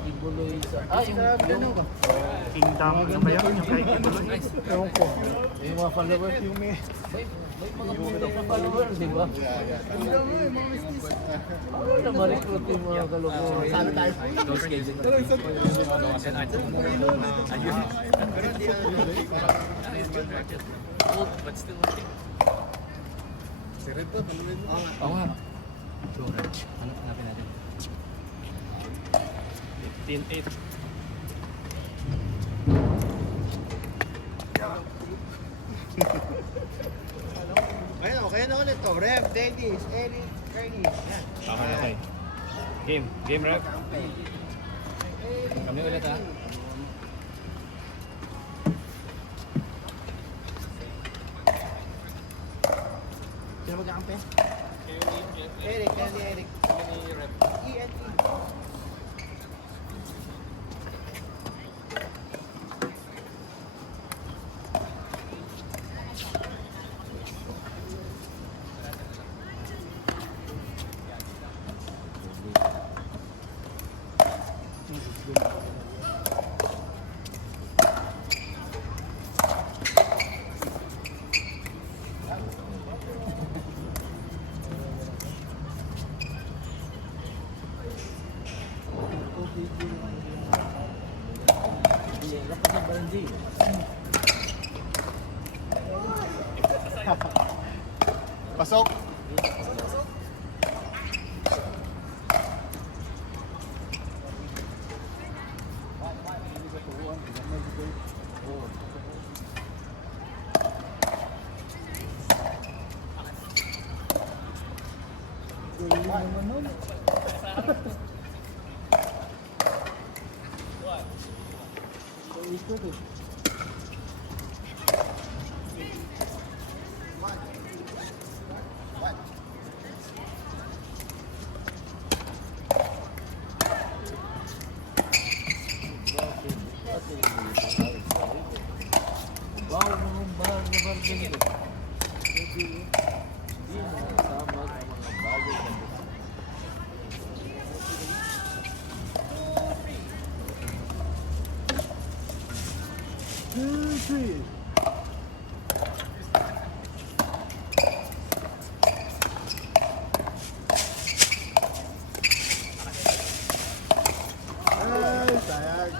Ibuloy sa... yung Kingdom ano ba yun? Yung kay Kibuloy. Ewan ko. yung mga followers. Yung may... May mga pumunta na followers, di ba? Ano daw mo eh, mga mistis. Ano na ma-recruit yung mga kalokohan? Sana tayo. Pero isa... But still okay. Si Red to, panulit mo. Oo nga. Sure. Hanapin natin. 15-8. Ayun, kaya na ulit to. Rev, Dennis, Eric, Ernie. Yan. Okay. Game. Game rep. Kami ulit ha. Sino mag-aampi? Eric, Eric. E&E. Hindi. Pasok. Galing naman nun. Ikot eh. Bawal mo ng bar na bar ganito. Hindi na kasama ang mga bagay na gusto. Ay, sayang.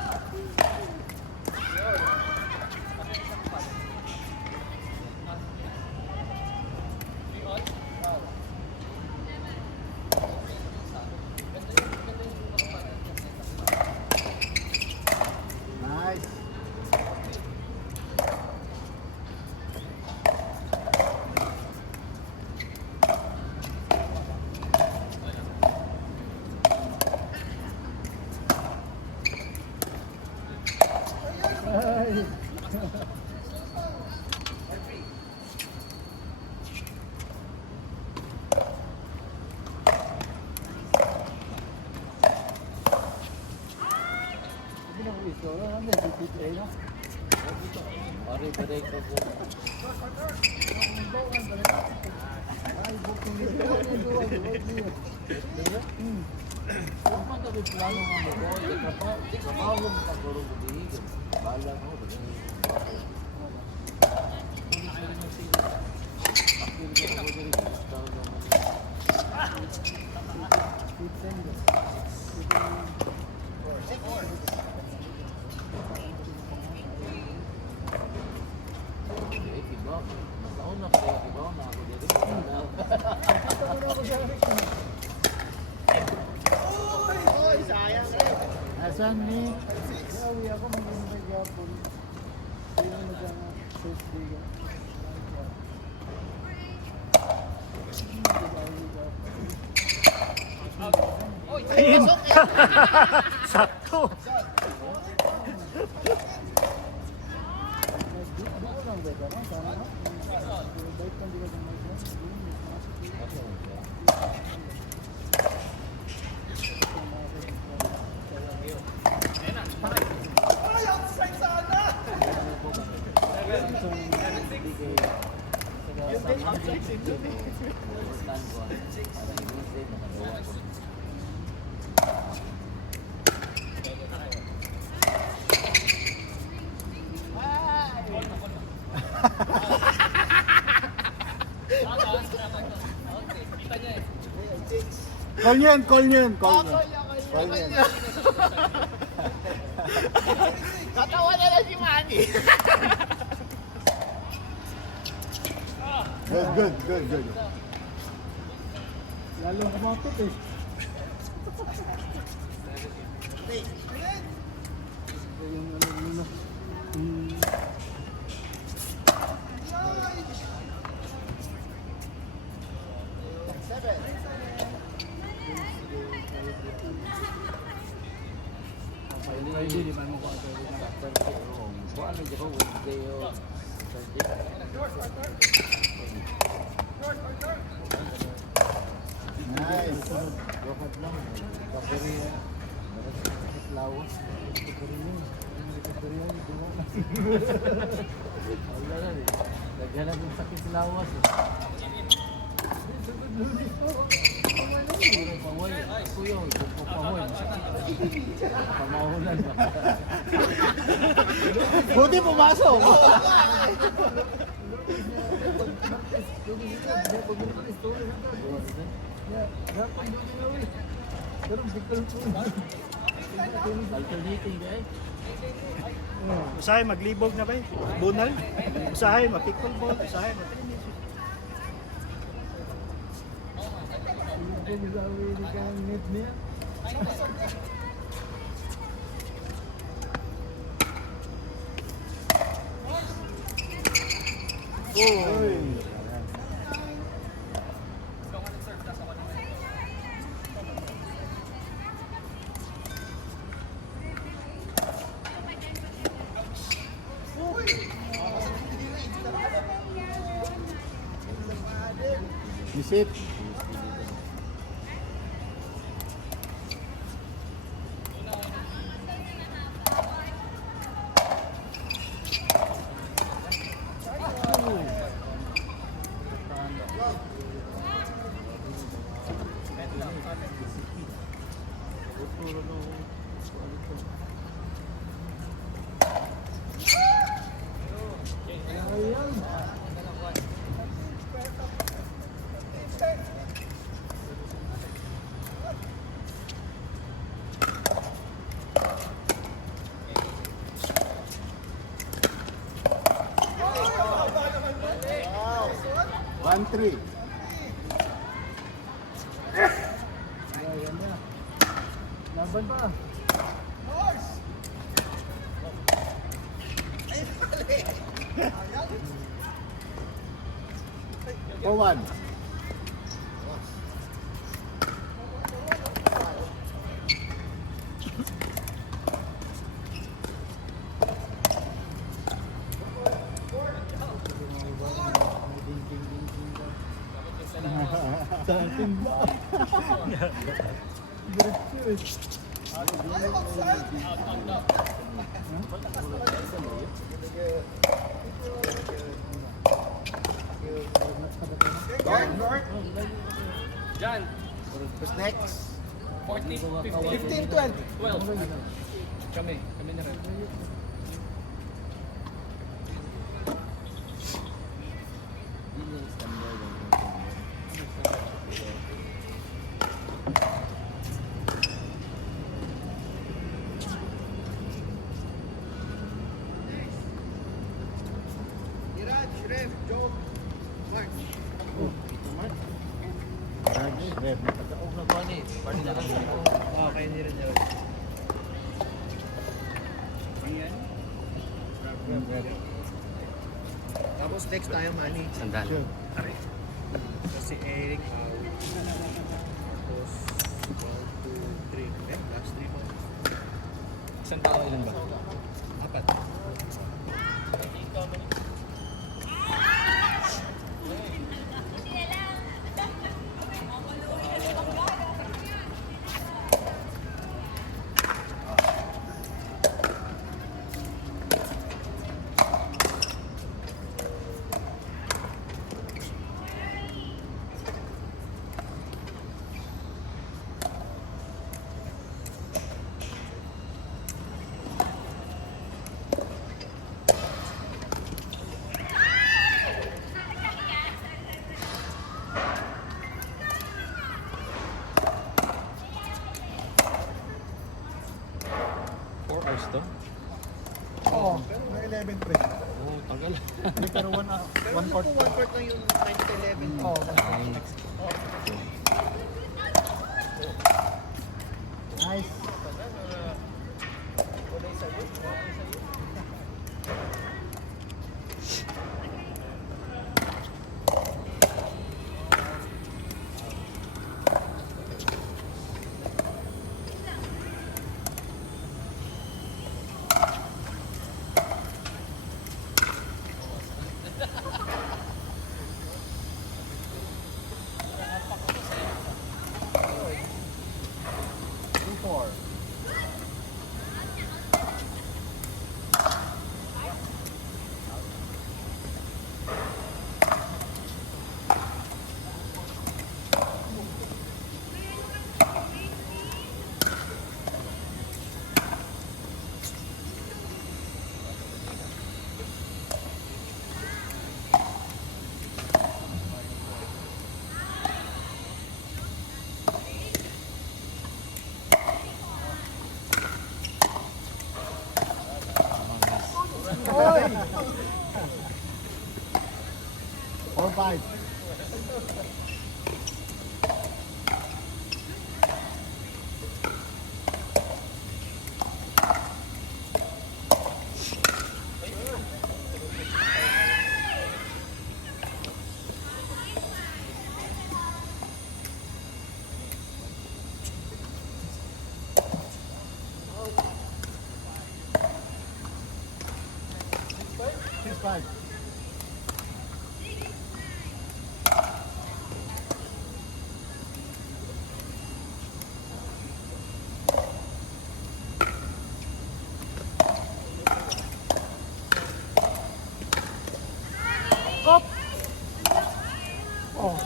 Nice. Ay. Hindi na ko iso. Ano yung PPA na? Pare-pare ko po. Ay, bukong dito. Ano duwag? Kung pa kami plano nga mo ko, trabaho mo pagkuro ko dito. Bala mo, bagay. Akil ko ako dito, tao naman. Eh, tiba. Nataon na kaya tiba na ako dito. Asan ni? Sabi ako mag-inbay gapon. Hindi mo mag-Thursday ka. Ayun! Sakto! Ano lang ba ito? Sana no? Bait kang di ka ng Call niyan, call niyan, call niyan. Call niyan. Katawa na lang si Manny. Good, good, good. Lalo kumapit eh. Yung ano muna. Friday, di ba mo ko ito? Buwan na dito, Wednesday o Nice. Wakad lang. Kapiri yan. Bakit lawas? Wala na rin. Naghanap yung sakit sa lawas. Pamoy. Kuya, pamoy. Pamahulan ba? Buti pumasok. Pero biglang po. Alternating guys. Usahay maglibog na ba? Bunal. Usahay mapickleball, usahay matennis. Miss it. One, three. Laban pa. 4-1. John, Who's next? 14, 15, 15, 20. 12. Kami na rin. Red. Okay, hindi rin yun. Tapos next tayo, Manny. Sandal. Sure. Si Eric. Tapos 1, 2, 3. Last 3 mo. Isang tao ilan ba? 4. Hours to? Oo, may 11 pre. Oo, tagal. Pero 1 court. 1 court lang yung 9 to 11. Oo. Nice.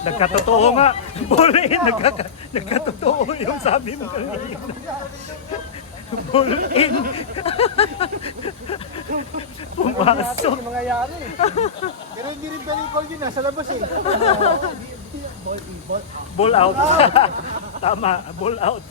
Nagkatotoo nga. Ball in. Nagkatotoo yung sabi mo kanina. Ball in. Pumasok. Yung mangyayari. Pero hindi rin pwede call yun, nasa labas eh. Ball out. Tama, ball out.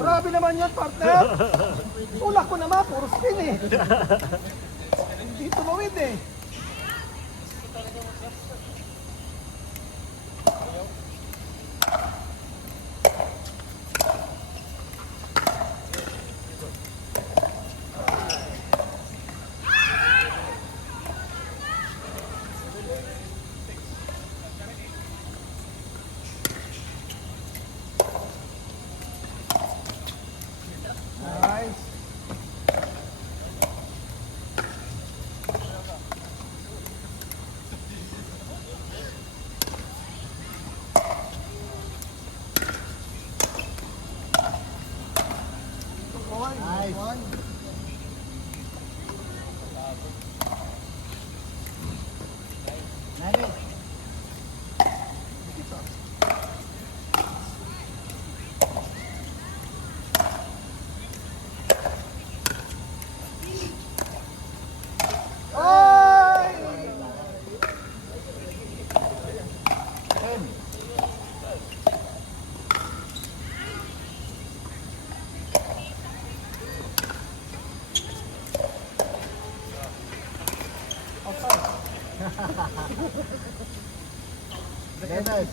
Grabe naman yan, partner. Ulak ko naman, puro spin eh. Hindi tumawid eh. Nice. Nice. Nice. Ay! Dennis.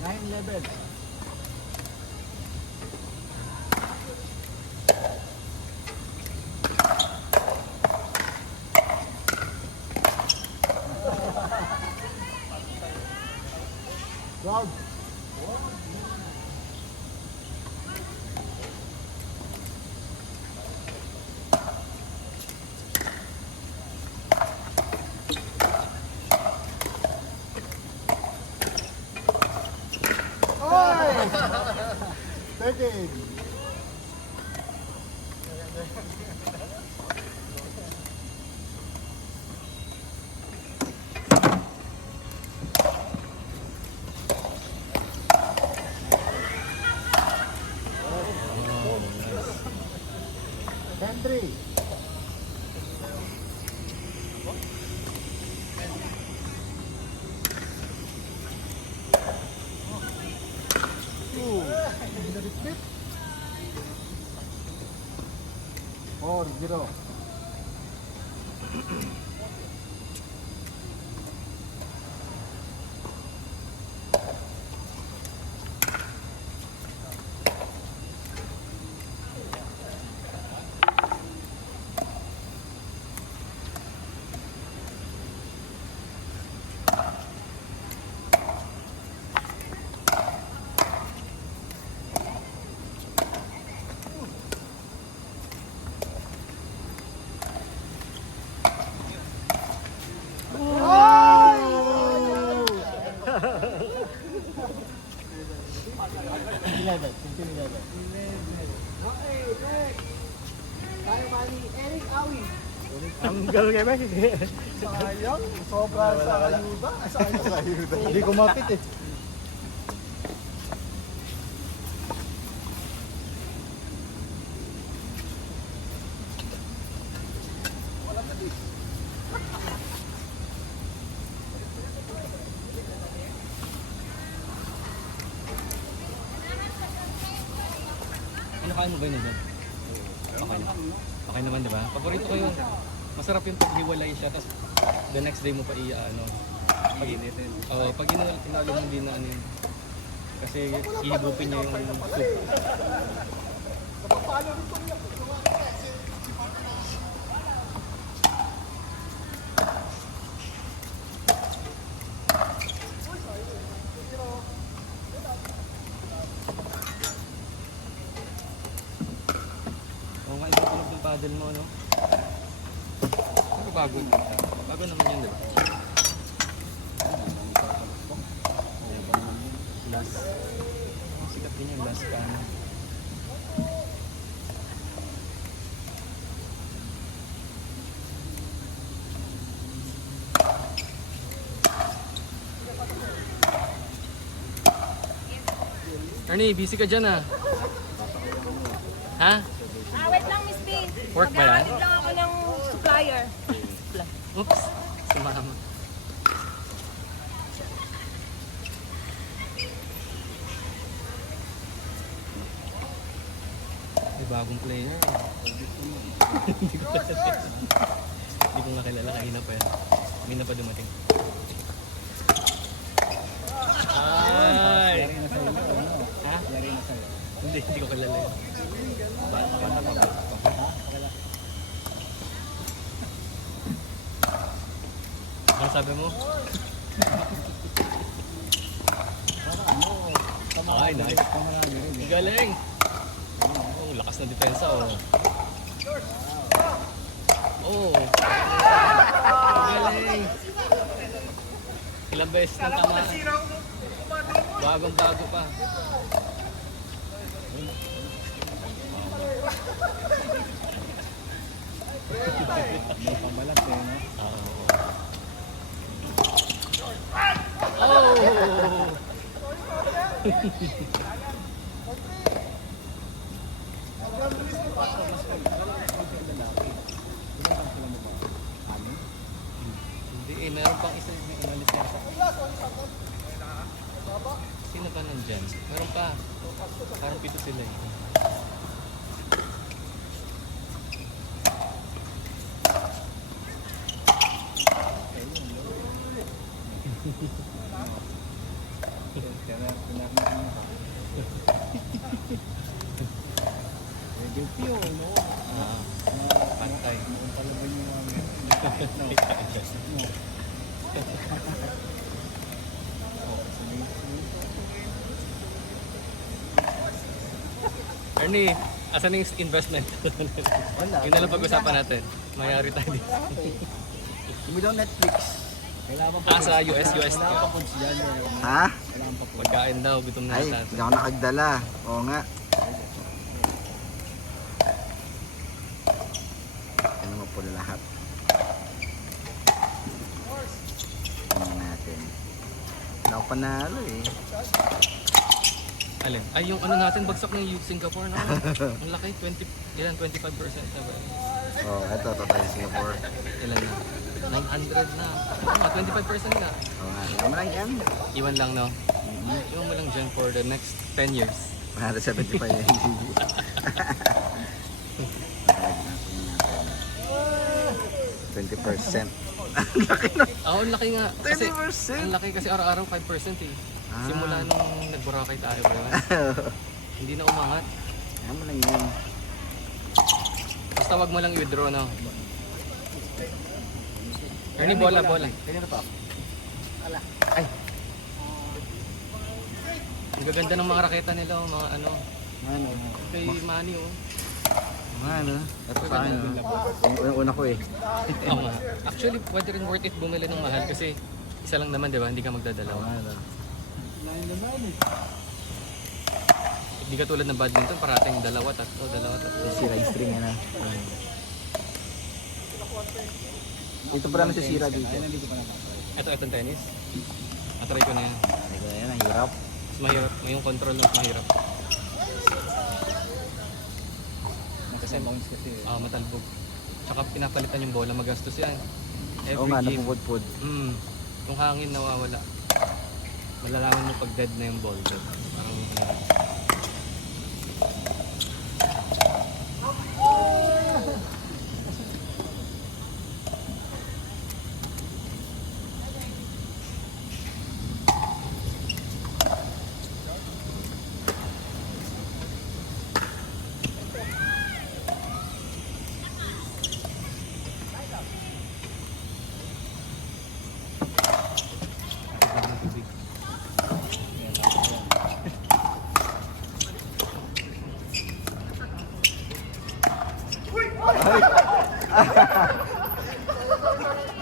Nine levels. Wow. Ay! 13. Three. Four, zero. Eleven. Okay, next. Tayo mani, Eric Awi. Tanggal kayo ba? Sayang, sobra sa ayuda. Ay, sa ayuda. Hindi kumapit eh. Ano kain mo ba yun doon? Okay naman, di ba? Paborito ko yun. Masarap yung paghiwalay siya, tapos the next day mo pa ano. Pag-initin. Oo, pag tinalo mo hindi na ano yun. Kasi ihigupin niya yung soup. Oo nga, ibang tunog yung paddle mo, no? Ano bago? Bago naman yun, di ba? Last. Sikat din yung last pa. Ernie, busy ka dyan ah. Ha? Wait lang, Miss B. Work ba yan? Maghahatid lang ako ng supplier. Oops, sumama. May bagong player. Hindi ko kilala. Hindi ko nga kilala, kanina pa yan. Kanina pa dumating. Ay! Ha? Hindi ko kilala yun. Ano sabi mo? Ay, nice. Galing! Oh, lakas na depensa, oh. Oh! Galing! Ilang beses nang tama. Bagong bago pa. May pambalak eh, no? Oh! Hindi eh, meron pang isa na inalis na isa. Sino pa nandyan? Meron pa. Parang pito sila eh. Medyo pure, no? Pantay. Talaga yung Ernie, asan yung investment? Yun na lang pag-usapan natin. Mayari tayo dito. Umilaw Netflix. Sa US. Ha? Pagkain daw, gutom na Ay, natin. hindi ako nakagdala. Oo nga. Ano mo po lahat. Tingnan natin. Hindi ako panalo eh. Alin? Ay, yung ano natin, bagsak ng Singapore na. Ang laki, 25% na ba? Oh, ito tayo Singapore. Ilan na? 900 na. Tama, 25% na. Oo nga. Ilan mo lang yan? Iwan lang, no? Iwan mo lang dyan for the next 10 years. 175 yan. 20%. Oo, ang laki nga. Kasi, 20%? ang laki kasi araw-araw 5% eh. Ah. Simula nung nag-Boracay tayo ba yun? Hindi na umangat. Ayan mo lang yun. Basta wag mo lang i-withdraw, no? Ernie, bola. Kanina pa. Ang gaganda ng mga raketa nila, oh, mga ano. Ano? Kay Manny, oh. Ano? Ito sa akin. Una ko eh. Oo nga. Actually, pwede rin worth it bumili ng mahal kasi isa lang naman, di ba? Hindi ka magdadalawa. Hindi ka tulad ng badminton, parating dalawa, tatlo. Sira yung string yan ah. Dito pala nasisira dito. Itong tennis. Matry ko na yan. Ay, ko na yan. Ang hirap. Mas mahirap. Yung control lang mahirap. Kasi matalbog. Tsaka pinapalitan yung bola, magastos yan. Oo nga, game. napupudpud. Yung hangin nawawala. Malalaman mo pag dead na yung ball. Parang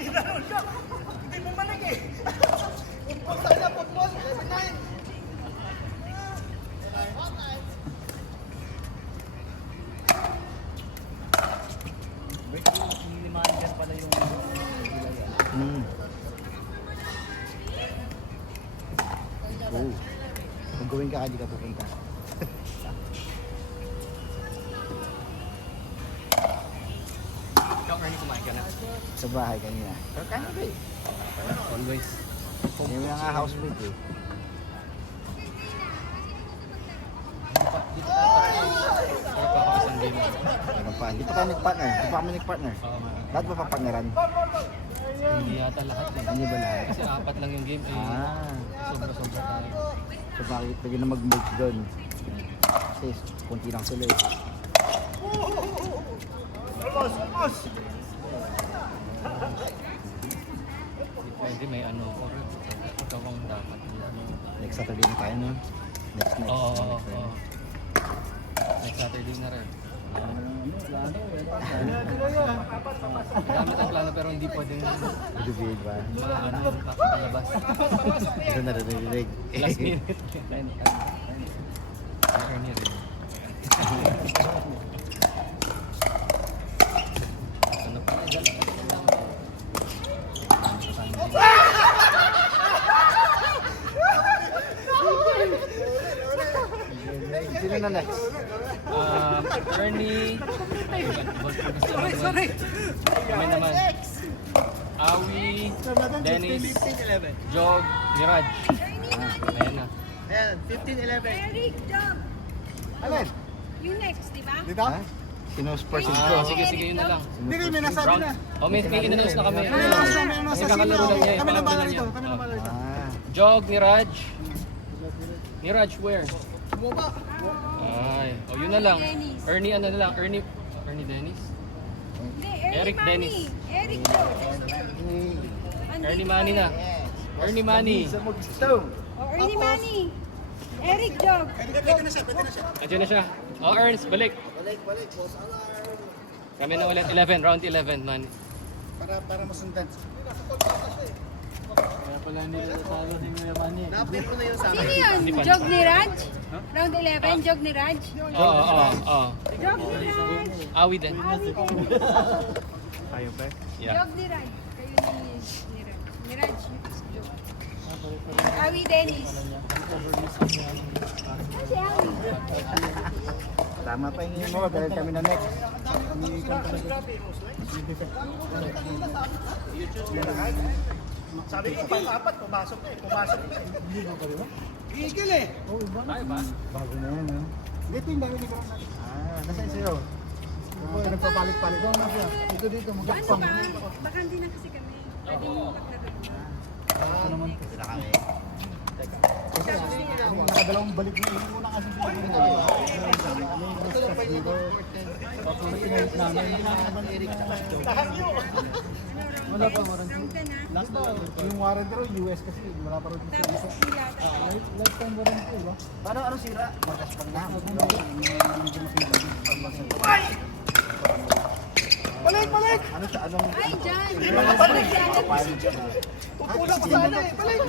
Hindi mo malag eh. Football sana, football. 11-9. Hmm. Oh. Kung gawin ka, hindi ka pupunta. Ikaw, Ernie, kumain ka na. Sa bahay kanina. Pero kain ka eh. Always. Hindi mo nga housemate eh. Pero pa ako isang game. Ano pa? Hindi pa tayo nag-partner. Hindi pa kami nag-partner. Oo nga. Lahat ba pa-partneran? Hindi yata lahat eh. Hindi ba lahat? Kasi 4 lang yung game eh. Ah. Sobra-sobra tayo. So bakit pwede na mag-merge doon? Kasi kunti lang sila eh. Hindi pwede may ano. Ikaw ang dapat. Next Saturday na tayo no? Next. Oo. Next Saturday na rin. Gamit ang plano pero hindi pwedeng Dubig ba? maano yung pakalabas. Ito na rin. Last minute. Ernie rin. Ano pa? Sino na next? Ernie. Sorry. Kami naman. Awi, Dennis, Jog, Miraj. Ayan na. Ayan, 15-11. Eric, Dog. Alin? You next, di ba? Dito? Ha? Sinus-person ko. Sige, yun na lang. Hindi rin, may nasabi Round. na. May in-announce na kami. May announce na, may announce Kasi na. kakalaro lang niya eh. Kami na Parang bala ganun rito. yan. Kami na bala rito. Ah. Jog, Niraj. Niraj, where? Bumaba. Ay, yun na lang. Dennis. Ernie, ano na lang? Ernie Dennis? Hindi, Eric Manny. Dennis. Eric, Dog. Ernie Manny na. Ernie Manny. Oh, Ernie Manny. Eric, Dog. Andiyan na siya. Ernst, balik. Balik, boss alarm. Kami na ulit. 11, round 11, man. Para masundan. Na-update ko na yun sa Sino yun? Jog ni Raj? Round 11, Jog ni Raj? Oo. Jog ni Raj. Awi din. Awi din. Tayo pa. Yeah. Jog ni Raj. Kayo ni Raj. Ni Raj, Jog. Awi Dennis. Si Awi. Tama pa yung mo, dahil kami na next. Sabi ko, 5-4, pumasok na eh. Pumasok na eh. Hindi ba ba? Gigil eh. Ay ba? Bago na yan, ha? Dito yung dami ni Karoon. Ah, nasaan sa'yo? Ito nagpapalit-palit. Ito dito, Ano magkakpang. ba? Baka hindi na kasi kami. Pwede mo maglaro. Ito naman. Sila kami. Nakadalawang balik na yun. Una kasi sila dito. Papulit na yun namin. Wala pa, warranty. Round 10 na. Last na. Yung warranty rin, US kasi. Wala pa rin dito. Tapos nilata tayo. Lifetime warranty ba? Ano sira? Magas pang na. Balik! Ano sa anong... Ay, dyan. Pupula pa sana eh. Balik!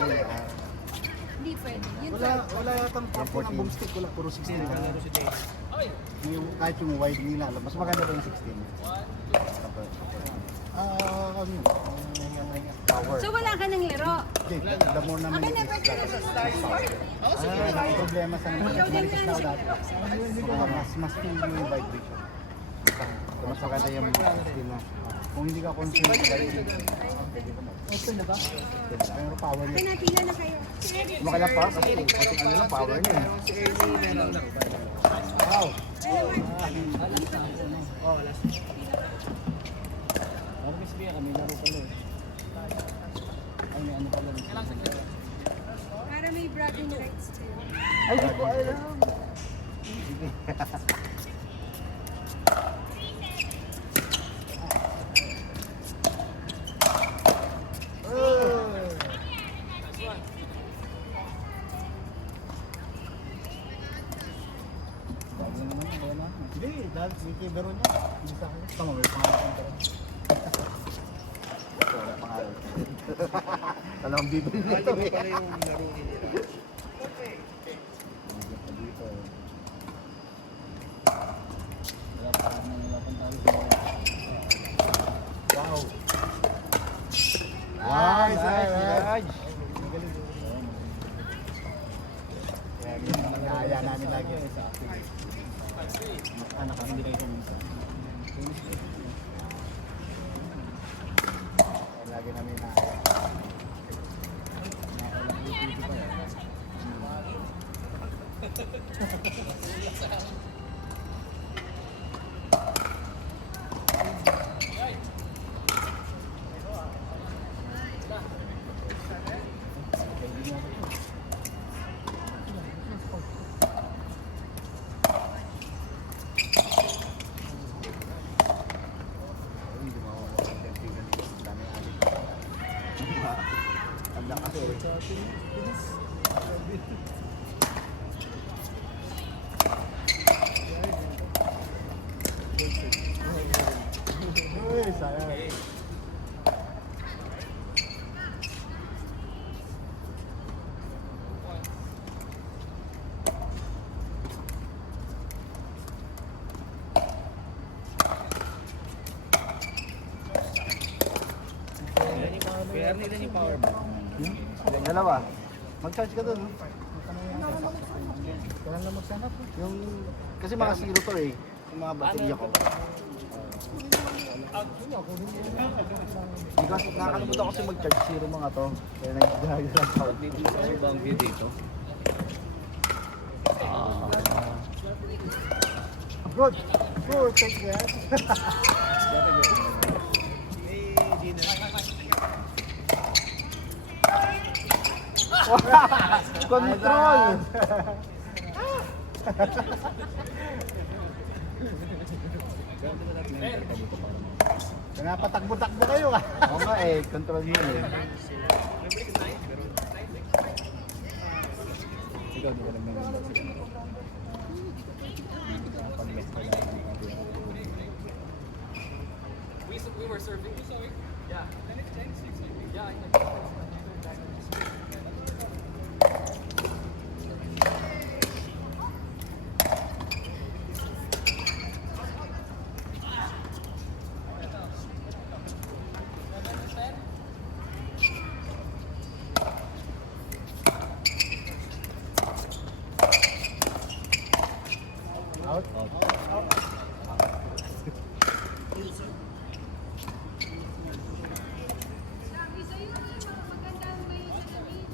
Hindi pwede. Yun Wala yata ng boomstick. Wala, puro 16. Kahit yung wide nila, mas maganda pa yung 16. Power. So wala ka ng laro. Okay, the more naman Okay yung na, pwede ka na. ang problema sa Ikaw din Marikis yan. na dati. Mas feel mo yung vibration. Mas maganda yung 16 na. Kung hindi ka concerned sa vibration. Open na ba? Pero power Okay niya. na, pila na kayo. Makala pa kasi ano lang power niya. Wow. Para may bragging rights kayo. Ay, di ko alam. Hindi, dahil kay Veron niya. Hindi sa akin. Tama, may pangalan ka rin. Wala pangalan. Alam ang bibili nito eh. pala yung laro ni Niraj. Wow. Nice, Raj. Yan yung nangaya namin lagi. Anak kami hindi kayo kuminsan. Lagi namin nangaya. Tanda kasi Uy, sayang. Kaya nila yung power bank. Dalawa. Mag-charge ka dun. Kailan lang magsanap. Yung, kasi mga zero to eh. Yung mga baterya ko. Because nakakalimutan ko kasi mag-charge zero mga to. Kaya nag-gaya lang ako. Ano ba ang view dito? Good. Good. Take that. Control! Napatakbo-takbo kayo ah. Oo nga eh, control yun eh. Ikaw, di ka lang We were serving. Yeah. Yeah, I know. Out? Sabi sa'yo, maganda ang may salamin.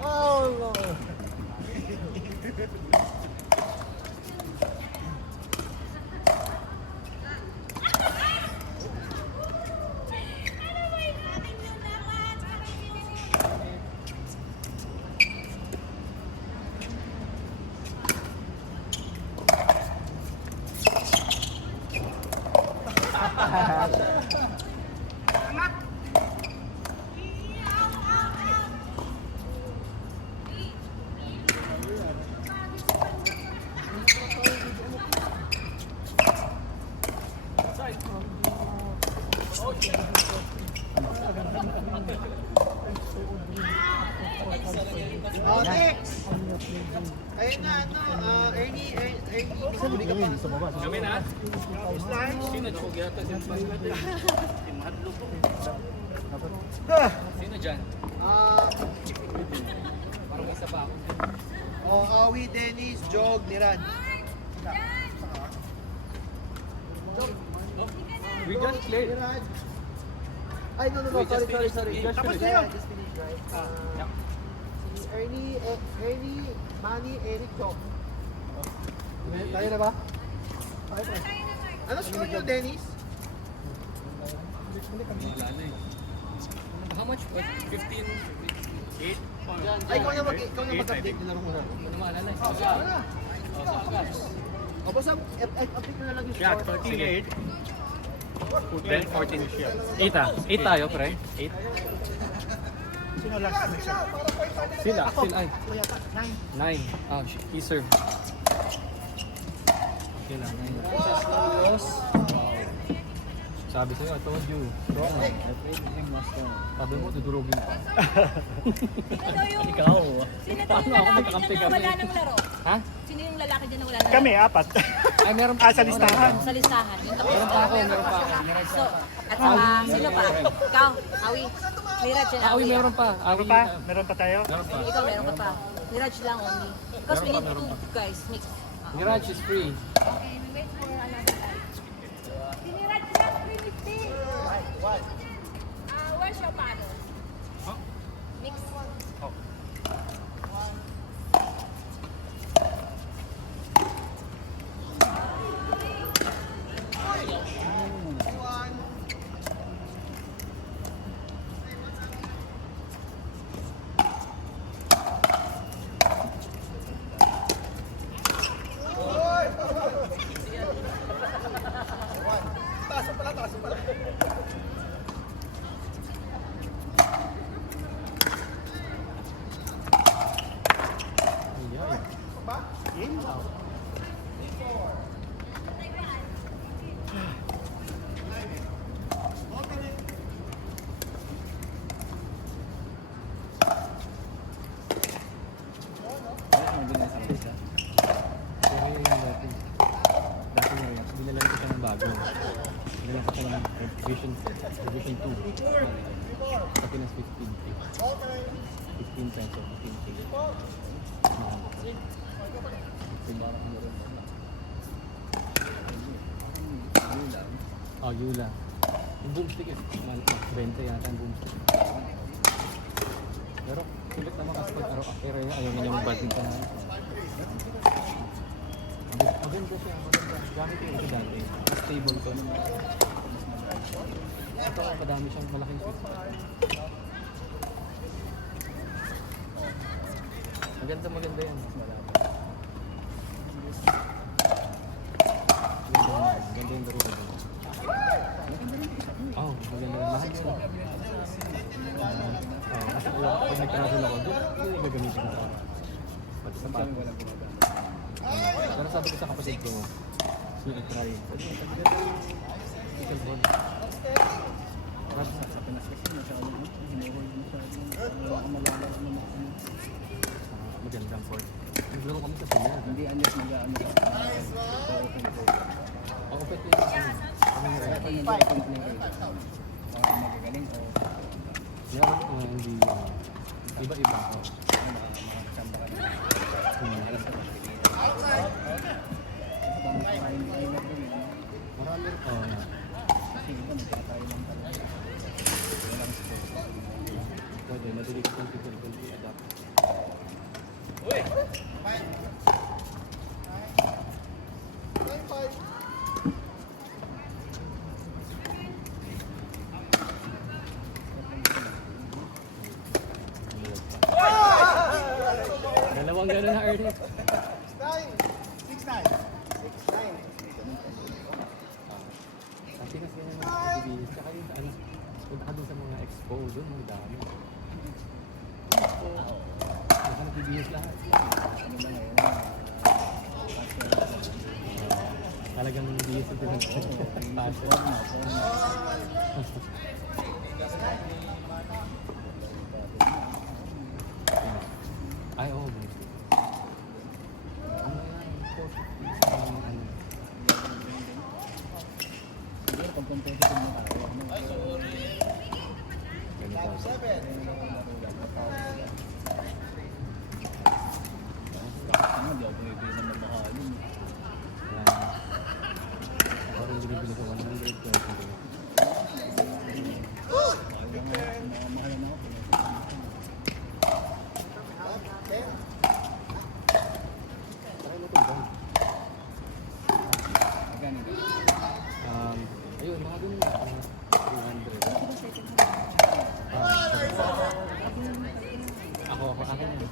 Oh no! Next! Ayun na, Ernie. Saan hindi kami sa baba? Kami na? Islan? Sino yata si Mahadlo po. Sino dyan? Parang isa pa ako. Awi, Dennis, Jog, Niraj. We just played. Niraj. Ay, no. We just Sorry. finished the game. Tapos na yun. Just finished, right? Yeah. Si Ernie, Manny, Eric, Jog. Tayo na ba? Tayo pa. Ano score nyo, Dennis? Wala na eh. How much? 15? 8? Ay, ikaw na mag-update. Nilaro mo na. Hindi ko na maalala. Sa agad. Oh, sa agad. O, basta, update mo na lang yung Yeah, score. 38. Then 14. 8 ah. 8 tayo, pre. 8. Sino last na siya? Sila. Sila ay. Ako yata, 9. 9. Ah, he served. Sila. 9. Sabi sa'yo, I told you. Strong man. Sabi mo, dudurugin pa. Ikaw yung... Ikaw. Sino Paano yung ako lalaki magkakampi dyan na kami? wala ng laro? Ha? Sino yung lalaki dyan na wala ng laro? Kami, 4. Ay, meron pa. Sa listahan. Sa listahan. Yung tapos Meron pa ako, meron pa ako. So, at saka, sino pa? Ikaw, Awi. Miraj and Ah, Awi. uy, meron pa. Ano pa? Meron pa tayo? Meron pa. Ikaw, meron ka pa. Miraj lang only. Because we need Meron two pa. guys mix. Mirage is free. Okay, we wait for another guy. Si Miraj is not free mixing. Where's your paddle? Mix. Pero yun yung dati. Dati na yun. Binalan ko siya ng bago. Binalan ko siya ng Division 2. Sa Pinas 15K. 15 peso. 15K. Mahal ko. Pinarap mo rin. Oh, Yula. Yung boomstick is 20 yata yung boomstick. Pero sulit naman kasi pag araw-araw ayaw na niya mag-badminton na. Maganda siya, maganda. Gamit yung ito dati. Stable ko. Ito, madami siyang malaking switch. Maganda yan. Maganda yung laro ko. Oh, maganda. Mahal yun. Kasi pag nag-travel ako, doon yung gagamitin ko. Pati sa bago. Pero sabi ko sa kapatid ko, sige try. Pickleball. Sa Pinas kasi masyado magandang court. Naglaro kami sa Pinas. Hindi anyos mag-ano sa open play. Kami magagaling o hindi iba-iba. Marami rin. Pwede, madali ko kung people i-adapt. Dalawang gano'n na early. 6-9. Kasi kasi yung mga activities, tsaka yung ano, punta ka dun sa mga expo, dun ang dami. Expo, mga activities lahat. Talagang hindi sa pinag-passion. Ay, oo. Parang binibili ko 100 pesos. akin yun.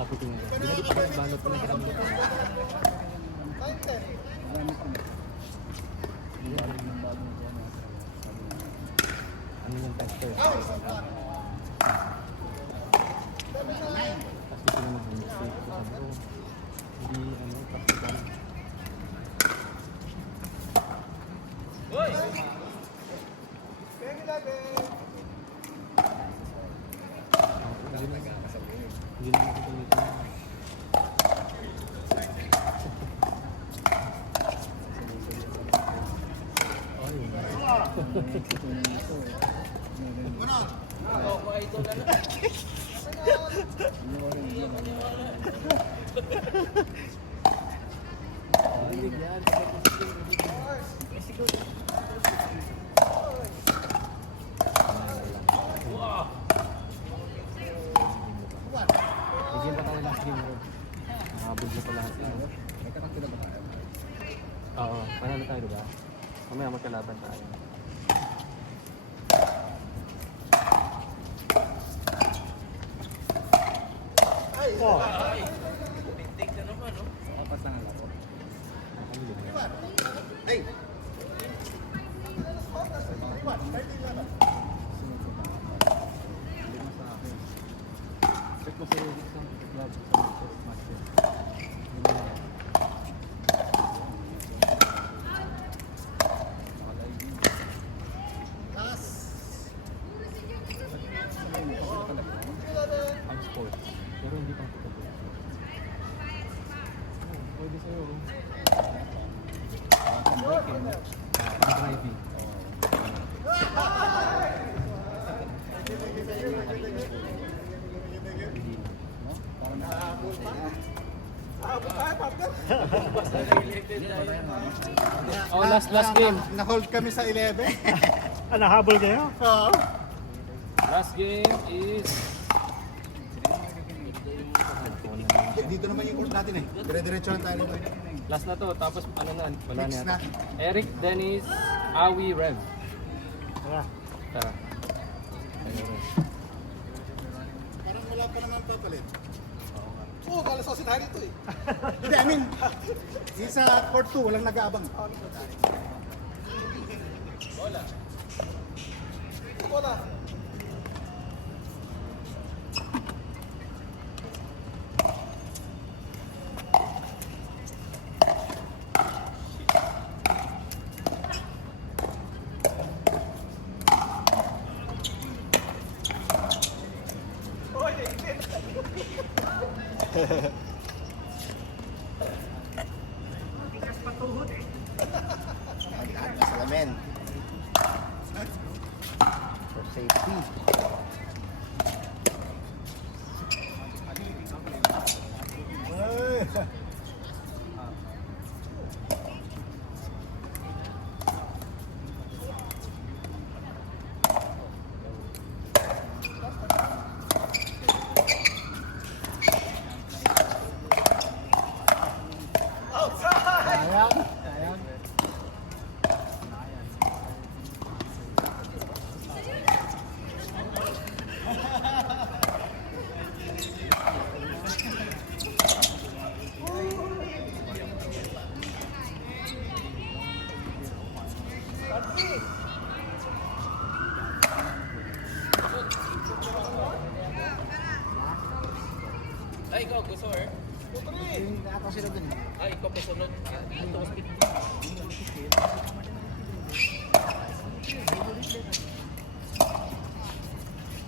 Opportunity. Hindi pa kayo balot pala kami. Ano yung tester? Tapos ito naman ang mistake ko. Sabi ko, hindi practical. Hindi na makikita. Bigyan pa tayo last game bro. Nakabig na pa lahat yun. Oo, panalo tayo diba? Mamaya magkalaban tayo. Check mo sa isang club sa master. Ang sports. Pero hindi pang tutubog. Pwede sa'yo. Driving. Oh, last game. Na-hold kami sa 11. Nahabol kayo? Oo. Last game is Dito naman yung court natin eh. Dire-diretso lang tayo. last na to. Tapos ano na, wala Next na. na. Eric Dennis Awi Rev. Tara. Tara. Parang wala pa naman papalit. Oo, kalasasi tayo dito eh. Hindi, I mean, yung sa court 2, walang nag-aabang. Wala. Salamin. For safety. Ay, ikaw, gusto or? Ay, ikaw pa sunod. Ito, speak.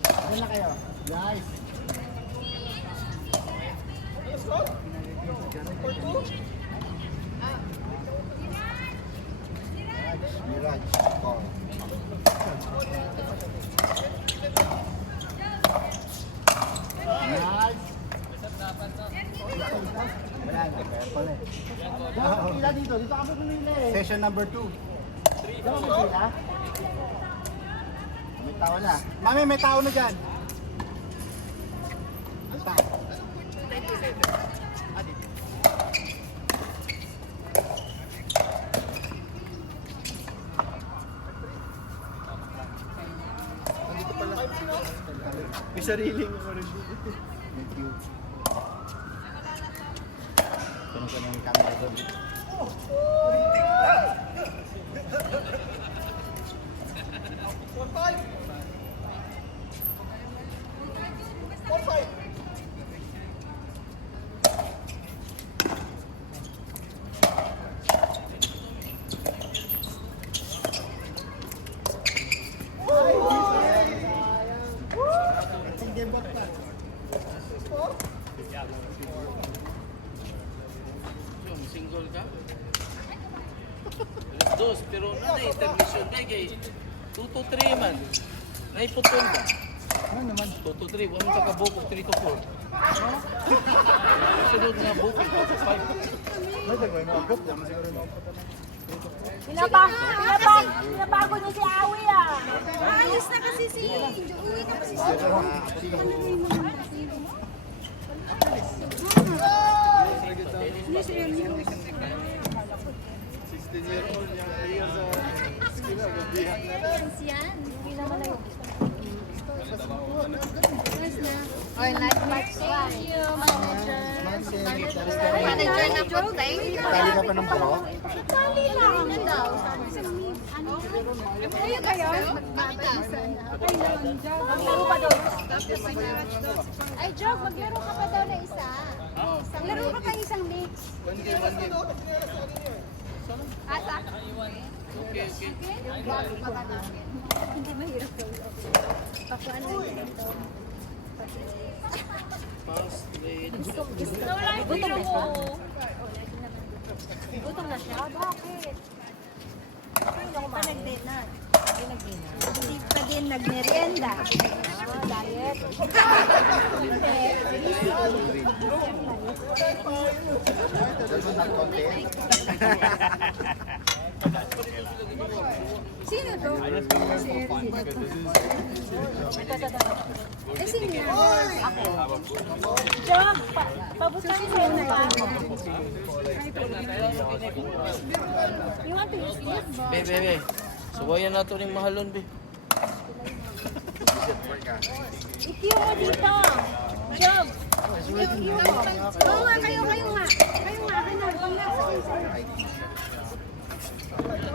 Ano na kayo? Guys. Mirage. Oh. Nice. Wala na, kaya pala eh. Pila dito, dito kami pumila eh. Session number 2. Dito kami pila. May tao na. Mami, may tao na dyan. May tao. sariling orange. Thank you. Kunin ko na yung camera doon. Yung single ka? Alas 2, pero ano intermission day kay 2 to 3 man. Naiputol ba? Ano naman? 2 to 3, anong kakabukog 3 to 4? Sunod nga bukog 2 to 5. May dagway mo agop. Yan siguro no. Pinabago niya si Awi ah. Ayos na kasi si Uwi na kasi si yan. Hindi naman na yun. Or not much. Thank you, manager. Manager na po, thank you. Tali ka pa ng bro? Tali lang. Ano daw? Kayo kayo? Maglaro pa doon. Ay, Jog, maglaro ka pa daw na isa. Laro ka pa isang mix. Asa? Okay, okay. Bago pa ka namin. Hindi mahirap daw. Pakuan lang ito. Fast lane. Gutom na siya. Gutom na siya? Bakit? Hindi pa nag-dinner. Hindi pa din nag-merienda. Diet. Sino to? Eh, sino yan? Ako. Jog, pabutan ko yun na yan. You want to use this? Be. Subayan nato ning mahalon, be. Ikiyo mo dito. Jog. Ikiyo mo. Oo nga, kayo nga. Kayo nga, akin na. Huwag na sa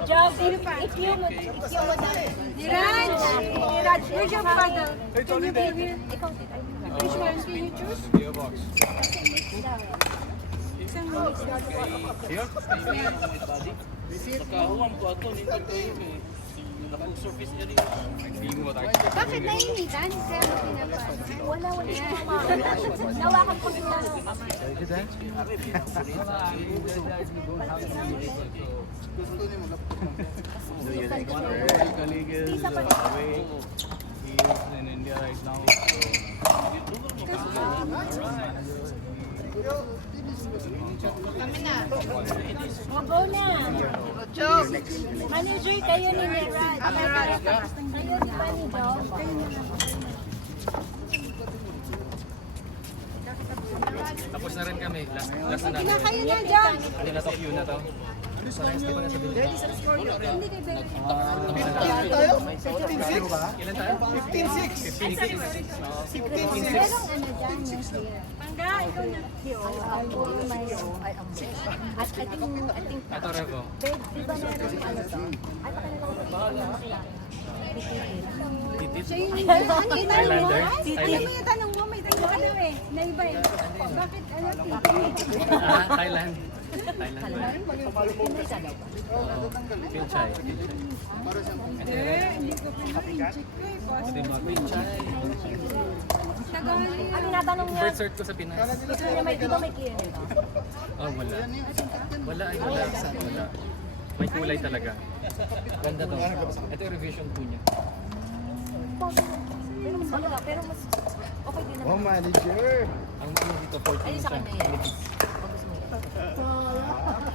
Jog, ikiyo mo. Ikiyo mo dito. Niraj, where's your father? Can you give me? Ikaw, which one can you choose? Kasi mix daw. Isang mix daw. Nakahuwam ko ato nito kayo eh. Nakong-surface area. Bakit nainitan? Kaya mo pinapasa? Wala. Nawakan ko yung kamay. Isa pa in India right now. Go na. Manager kayo ni Niraj. Kayo di ba ni Dom? Tapos na rin kami. Last na namin. Na kayo na dyan. Hindi na to, queue na to. Parehas ka pa na sa building. Hindi kay Bebe. Tayo? 15-6? Ilan tayo? 15-6. 15-6. Merong ano dyan yung here. Pangga, ikaw na. At I think, Ito, Revo. babe, di ba meron yung ano to? Ay, baka nalang sila. Titit. Siya yung ano yung tanong mo? Thailander? Ano mo yung tanong mo? May tanong ka na eh. Naiba eh. Bakit ano? Titit? Thailand. Thailand ba? Pinchay. Hindi ko pinag-check ko eh. Pinchay. Ang tinatanong niya, Birth cert ko sa Pinas. di ba may clear nito? Oh, wala. Wala. May kulay talaga. Ganda to. Ito yung revision po niya. Pero mas malaga, pero mas okay din Oh, naman. manager. Ang ano dito, 14 Ayun sa kanya yan.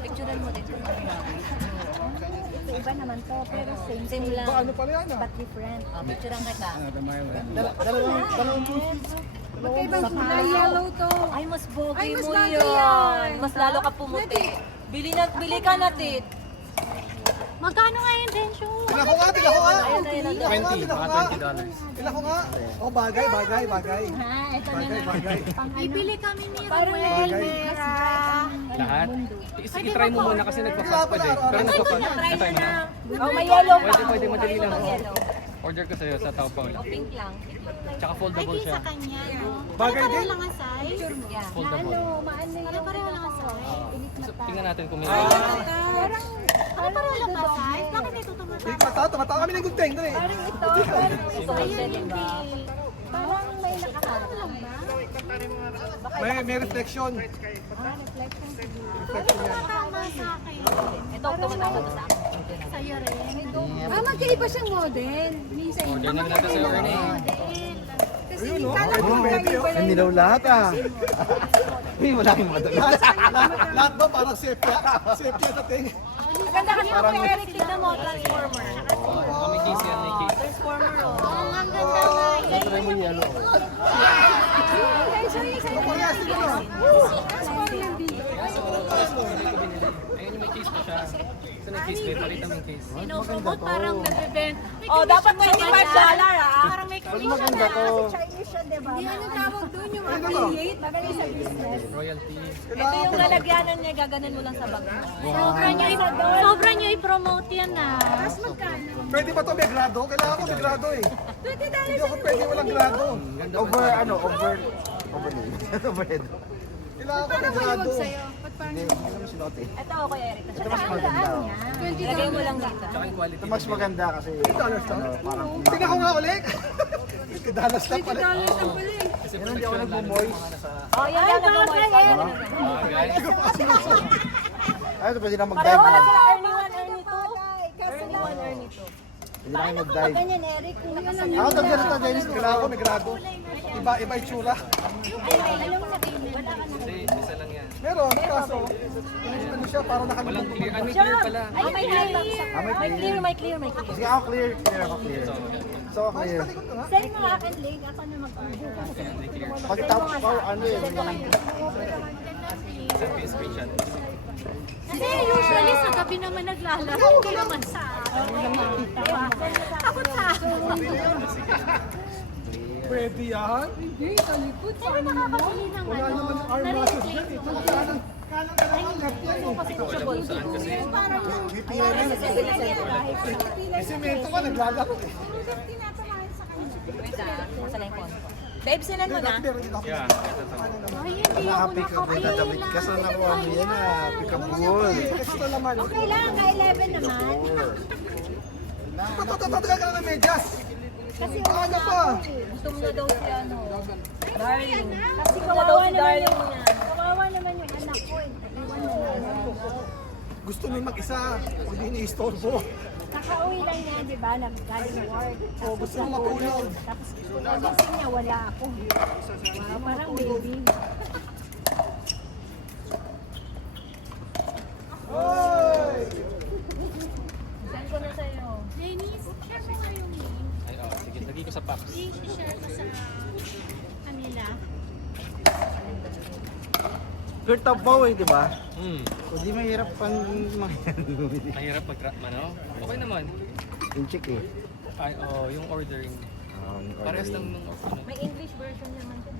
Picturean mo din. Ito iba naman to, pero same lang. Ano pala yan ah? But different. Picturean kita. Dalawang Magkaibang kulay, yellow to. Ay, mas bogey Ay, mas mo bagay yun. yan. Mas lalo ka pumuti. Bili ka na, Tit. Magkano nga yung densyo? Tila ko nga, tila ko nga. Ayun, ayun, ayun. 20, mga $20. Tila ko nga. Oh, bagay, bagay, bagay. Ha, ito na Bagay, nga. bagay. Bibili kami ni Ruel, Mera. Lahat. Sige, try mo muna kasi nagpa-fast pa din. Pero nagpa-fast. Try Try mo na. na. Oh, may yellow pa. Pwede, madali lang. Yellow. Order ko sa'yo sa Taobao lang. Pink lang. Tsaka foldable siya. kanya. Bagay din. lang ang size. Yeah. Foldable. Maano yung pareho lang ang size. So, tingnan natin kung may... Parang pareho lang ba size? Bakit ito tumatawa? Hindi ko tumatawa kami ng gunting. Dali. Parang ito, ayun hindi. Parang may nakaharap lang ba? May reflection. Parang tumatama sa akin. Ito, tumatama to sa akin. Sa'yo rin. Magkaiba siyang model. Minsan Order na natin sa'yo, Ernie. Kasi Pwede, oh. Hindi daw lahat ah. Uy, wala kang mga damit. Lahat ba parang sepia? Sepia dating. Maganda kasi ako kay Eric, tignan mo, Transformer. May case yan, may case. Transformer, oh. Ang ganda nga. Try mo yung yellow. Ayun, may case pa siya. Ito may case din. Pakita mo yung case. Sinupromote, parang nabibent. Oh, dapat $25 ah. Parang may commission maganda to. Chinese siya, diba? Hindi, ano tawag doon yung affiliate? Magaling sa business. Royalty. Ito yung lalagyanan niya, gaganan mo lang sa bag mo. Sobra nyo i-promote yan ah. Mas magkano? Pwede ba to may grado? Kailangan ko may grado eh. Hindi ako pwede walang grado. Over, ano, overlay. Overhead. Kailangan ko may grado. Hindi, hindi naman sinuot eh. Ito ako kay Eric. Ito mas maganda. Lagay mo lang dito. Tsaka yung quality. Ito mas maganda kasi ano, parang Tingnan ko nga ulit. Dalas lang pala. Kasi yan hindi ako protection lalo nagmo-moist. sa mga nasa... Oh, yan lang nag-moist. Bagay. Ay, ito pwede na Pareho mag-dive. na sila Ernie 1, Ernie 2. Ernie 1, Ernie 2. Pwede na kayo mag-dive. Ganyan, Eric. Kung nakasama. Ako, ito ganito, Dennis. Kailangan ko may grado. Iba itsura. Hindi, isa lang yan. Meron, kaso, ano siya, parang Walang nakalimutan. clear. Ah, may clear pala. Ay, may clear. May clear. Sige, ako clear. Clear ako, clear. So, clear. Send mo akin link. Ako na mag-ubo. Ayan, may clear. Pag top or ano eh. Send ko yung screenshot. Kasi usually sa gabi naman naglalaro. Hindi naman sa araw. Takot sa araw. Pwede yan. Pero nakakabili ng Wala ano. naman arm muscles yan eh. Kanan ka naman, left yan eh. Kasi Alam kung saan kasi. parang yung May semento ka, naglalaro eh. Babe, sinan mo na. Pero yun ako. Yeah, ito to. Ay, hindi ako Naka-pick up rin na damit. Kaso nakuha mo yan ah. Pick up goal. Extra naman. Okay lang, ka-11 naman. Patatagal ka na ng medyas. Kasi Maaga pa. gusto mo na daw si ano. Darling. Kasi kawawa naman yung kawawa naman yung anak ko. Iwan na lang. Gusto mo mag-isa, hindi iniistorbo. Nakauwi lang niya, di ba? Galing work. O gusto mo matulog. Tapos gusto na gising niya, wala ako. Parang baby. Hoy! Send ko na sa'yo. Denise, share mo nga yung link. Ay, oh, sige. Lagay ko sa Pops. I-share ko sa kanila. Kurt top bow eh, di ba? Hmm. Hindi mahirap pang Mahirap ano? Okay naman. yung chick eh. Ay, oh, yung ordering. Parehas lang nung ano. May English version naman din.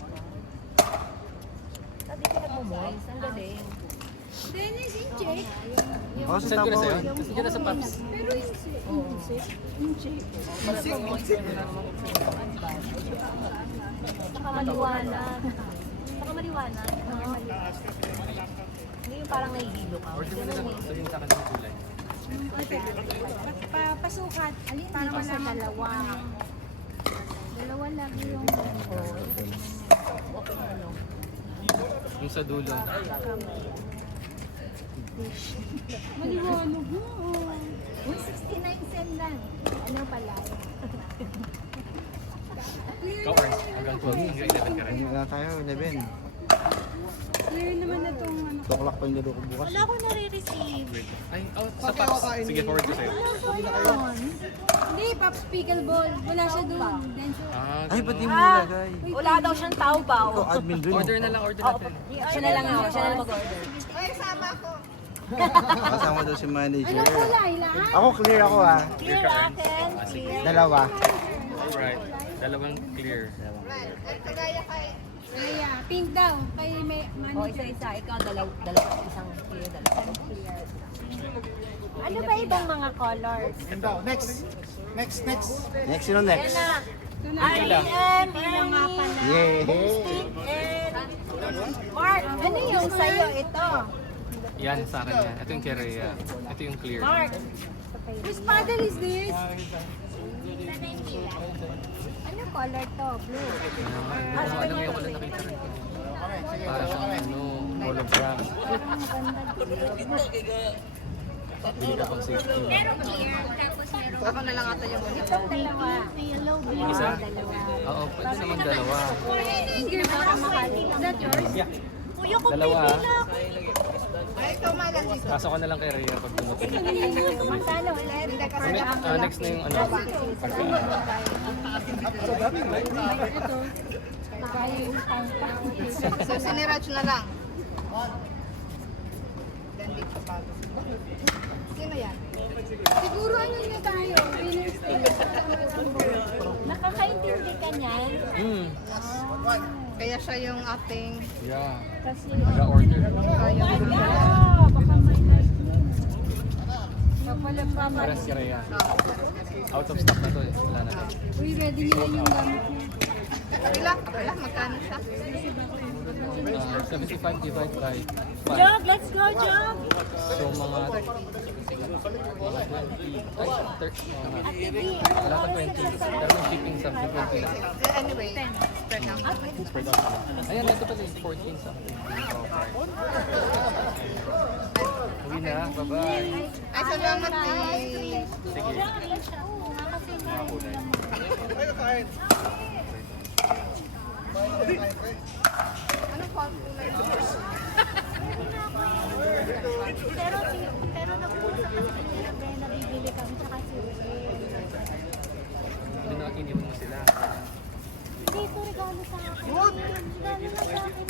Sabi ko nag-moist. Ang galing. Dennis, yung check. Oh, sa Send ko top na bow sa'yo. eh. Diyan na sa Pops. Pero yung check. Saka maliwanag. Saka maliwanag. Hindi yung parang nahihilo ka. Order mo na lang. Sabihin sa akin ng kulay. Pasukat. Parang sa dalawa. Dalawa lang yung... Yung sa dulo. Maliwanag mo. 169 cent lang. Ano pala? Ikaw, Ern. Hanggang 12. Hanggang 11 ka rin. Ayun na tayo, 11. Clear naman na itong ano. 2 o'clock pa yung laro ko bukas. Wala ko nare-receive. Wait. Ay, oh, sa Pops. Sige, forward ko sa'yo. Hindi, Pops Pickleball. Wala siya doon. Ah, Ay, ba't di mo Ah. nilagay? Wala daw siyang Taobao. Ikaw admin dun. order na lang, order natin. Siya na lang ako. Siya na lang mag-order. Kasama daw si manager. Anong kulay? Lahat? Ako clear ako ah. Clear akin. Clear. Dalawa. Alright. Dalawang clear. Kaya, pink daw. Kay may O, isa-isa. Ikaw, dalawa. Isang clear, dalawa. Ano ba ibang mga colors? Next. Next, sino next? R.E.M. Yung nga pala. Yay! Mark, ano yung sa'yo ito? Yan sa akin yan. Ito yung kay Rhea. Ito yung clear. Mark. Whose paddle is this? Ano color to? Blue. Ano ngayon wala nakita rin ko. Para siyang hologram. Hindi ka pang safety. Ako na lang ata yung Itong dalawa. Yellow, blue. Isa? Dalawa. Oo, pwede naman dalawa. Hindi baka mahal. Is that yours? Yeah. Kuya ko, Dalawa. Ay, ikaw malang dito. Kaso ko na lang kay Rhea pag dumating. Magkano ulit? Next na yung ano. Ito. Kaya yung time pa. So, siniraj na lang. Sino yan? Siguro ano na tayo? Winners team. Nakakaintindi ka niyan? Kaya siya yung ating... Yeah. Kasi... Nag-order. Baka may last name. Kapala pa man. Paras kay Rhea. Out of stock na to eh. Wala na to. Uy, ready nila yung gamit niya. Wala, magkano siya? 75 divided by 5. Jog, let's go, Jog! So mga 20. Ay, 30. At TV, Wala pa 20. Pero may shipping something 20 lang. Anyway, spread out. Spread out lang. Ayan, ito pala yung 14 something. Uwi na, bye-bye. Ay, salamat eh. Sige. Anong kulay? Pero nag-uusap kasi kami na nabibili kami tsaka si Will. Hindi na iniwan mo sila. Hindi, ito regalo sa akin. Regalo na sa akin.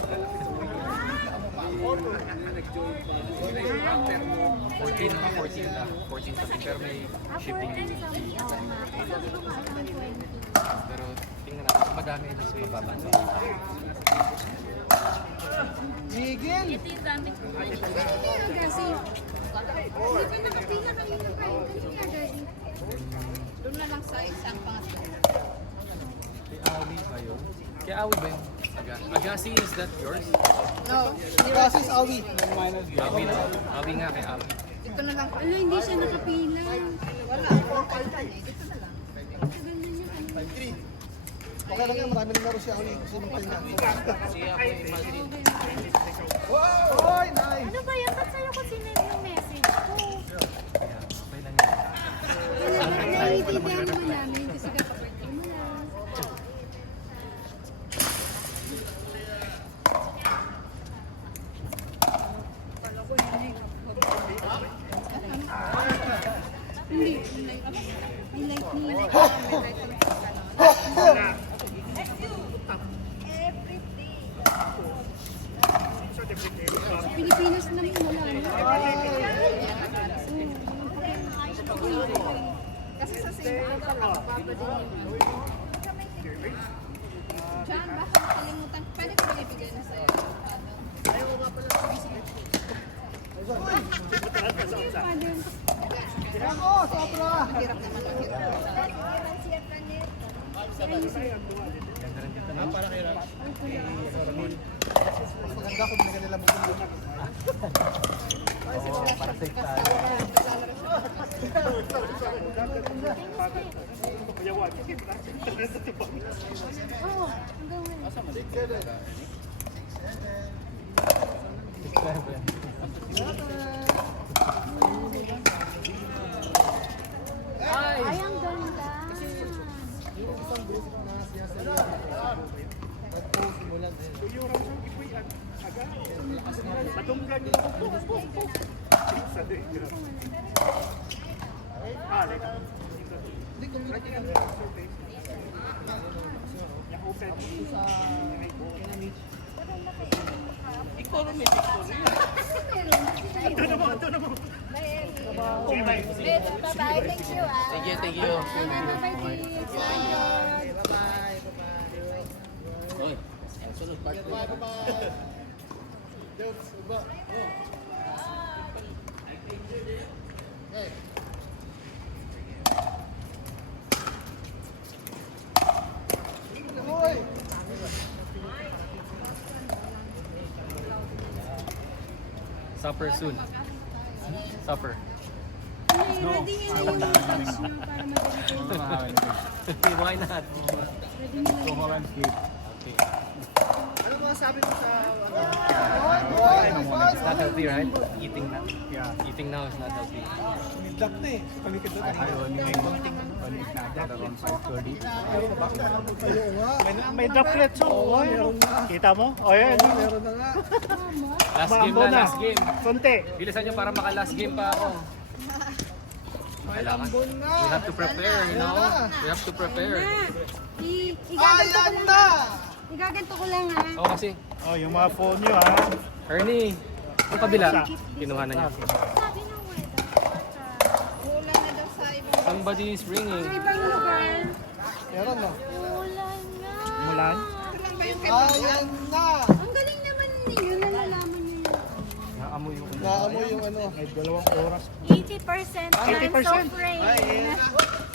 14 mga 14 lang. 14 something. Pero may shipping. Sabi ko nga, around 20. Pero tingnan natin. Kung madami, at least mababa. Miguel! Kasi, hindi pa nakapila kanina pa yung kanina, Daddy. Doon na lang sa isang pangatlo. Kay Awi ba yun? Kay Awi ba yun? Agassi, is that yours? No, Process Awi. Awi na. Awi nga kay Awi. dito na lang. Ano, hindi siya nakapila. Wala, walang paltan eh. Dito na lang. Okay lang yan, marami ng laro si Awi. Kasi nung tayo Oy, nice! Ano ba yan? Ba't sa'yo ko sinend yung message ko? Ayan, okay lang yan. Naiintindihan naman namin kasi kapag-birthday mo lang. Hindi. May light nila. Sa Pilipinas naman wala. Kasi sa same pa lang, baba din yun. John, baka nakalimutan. Pwede ko ba ibigay na sa'yo? Ako, sobra! Hirap naman ang hirap. Maganda kung binigyan nila mo dun. Para safe tayo. Oo, hanggang ngayon. Ay, ang ganda. Ito naman. Bye-bye. Thank you, ah. Thank you, thank you. Bye-bye, kids. Oy, ang sunod part ko. Supper soon. Supper. Ready nyo yung touch nyo para madali kayo. Why not? Ano mga sabi mo sa... It's not healthy, right? Eating now. Eating now is not healthy. Nidlak na eh. Palikid doon. Ayaw nga. May droplets. Oh, Meron na. kita mo? O yan. Meron na nga. Last game Maambo na, last game. Konti. Bilisan nyo para maka-last game pa ako. May ambon na. We have to prepare, you know? We have to prepare. Igaganto ko lang. Igaganto ko lang, ha? Oo kasi, Oh, yung mga phone nyo ha. Ernie, yung kabila, kinuha na niya. Sabi ng weather. Kulang na daw sa ibang... Somebody is ringing. Sa ibang lugar. Meron na. Kulang na. Mulan. Ayan na. Ang galing naman ninyo, nalalaman nyo yun. Naamoy yung Naamoy yung ano. May 2 oras. 80% chance 80%? of rain.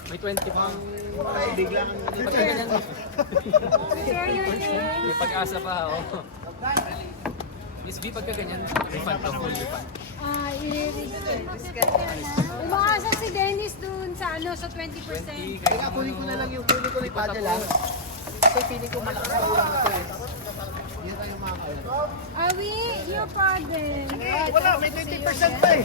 May 20 pa. Share your news. May pag-asa pa, oh. Miss B, pagka ganyan, refund to full refund. Umaasa si Dennis dun sa ano sa 20%. Kaya kunin ko na lang yung kunin ko ni Padel lang. Kasi feeling ko malakas na ulang ito eh. Hindi tayo makakain. Awi, your pardon. Wala, may 20% pa eh.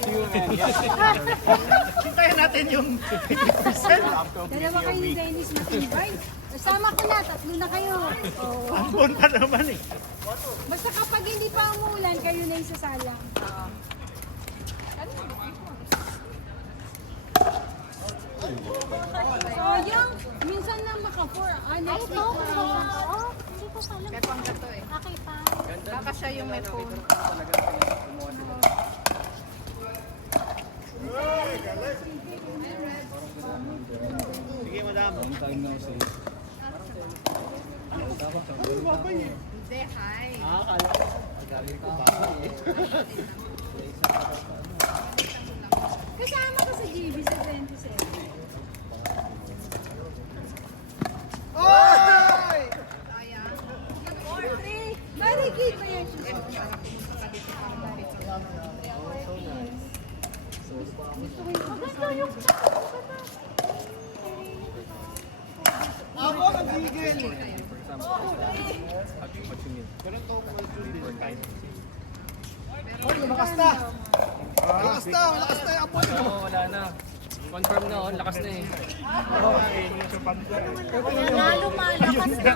Hintayin natin yung 20%. Dalawa kayo ni Dennis matibay. Kasama ko na, tatlo na kayo. Oh. Ang bunta naman eh. Basta kapag hindi pa umuulan, kayo na yung sasalang. Sayang, minsan na maka-4. Next week na. Hindi ko pala. May panggato eh. Okay pa. Baka siya yung may phone. Kasama ko sa GB sa 27. Oy! Very cute pa yan siya. Maganda yung Ako nagigil. Oy, lumakas na. Malakas na, malakas na yung apoy. Oo, wala na. Confirm na, oh, lakas na eh. Lalo malakas na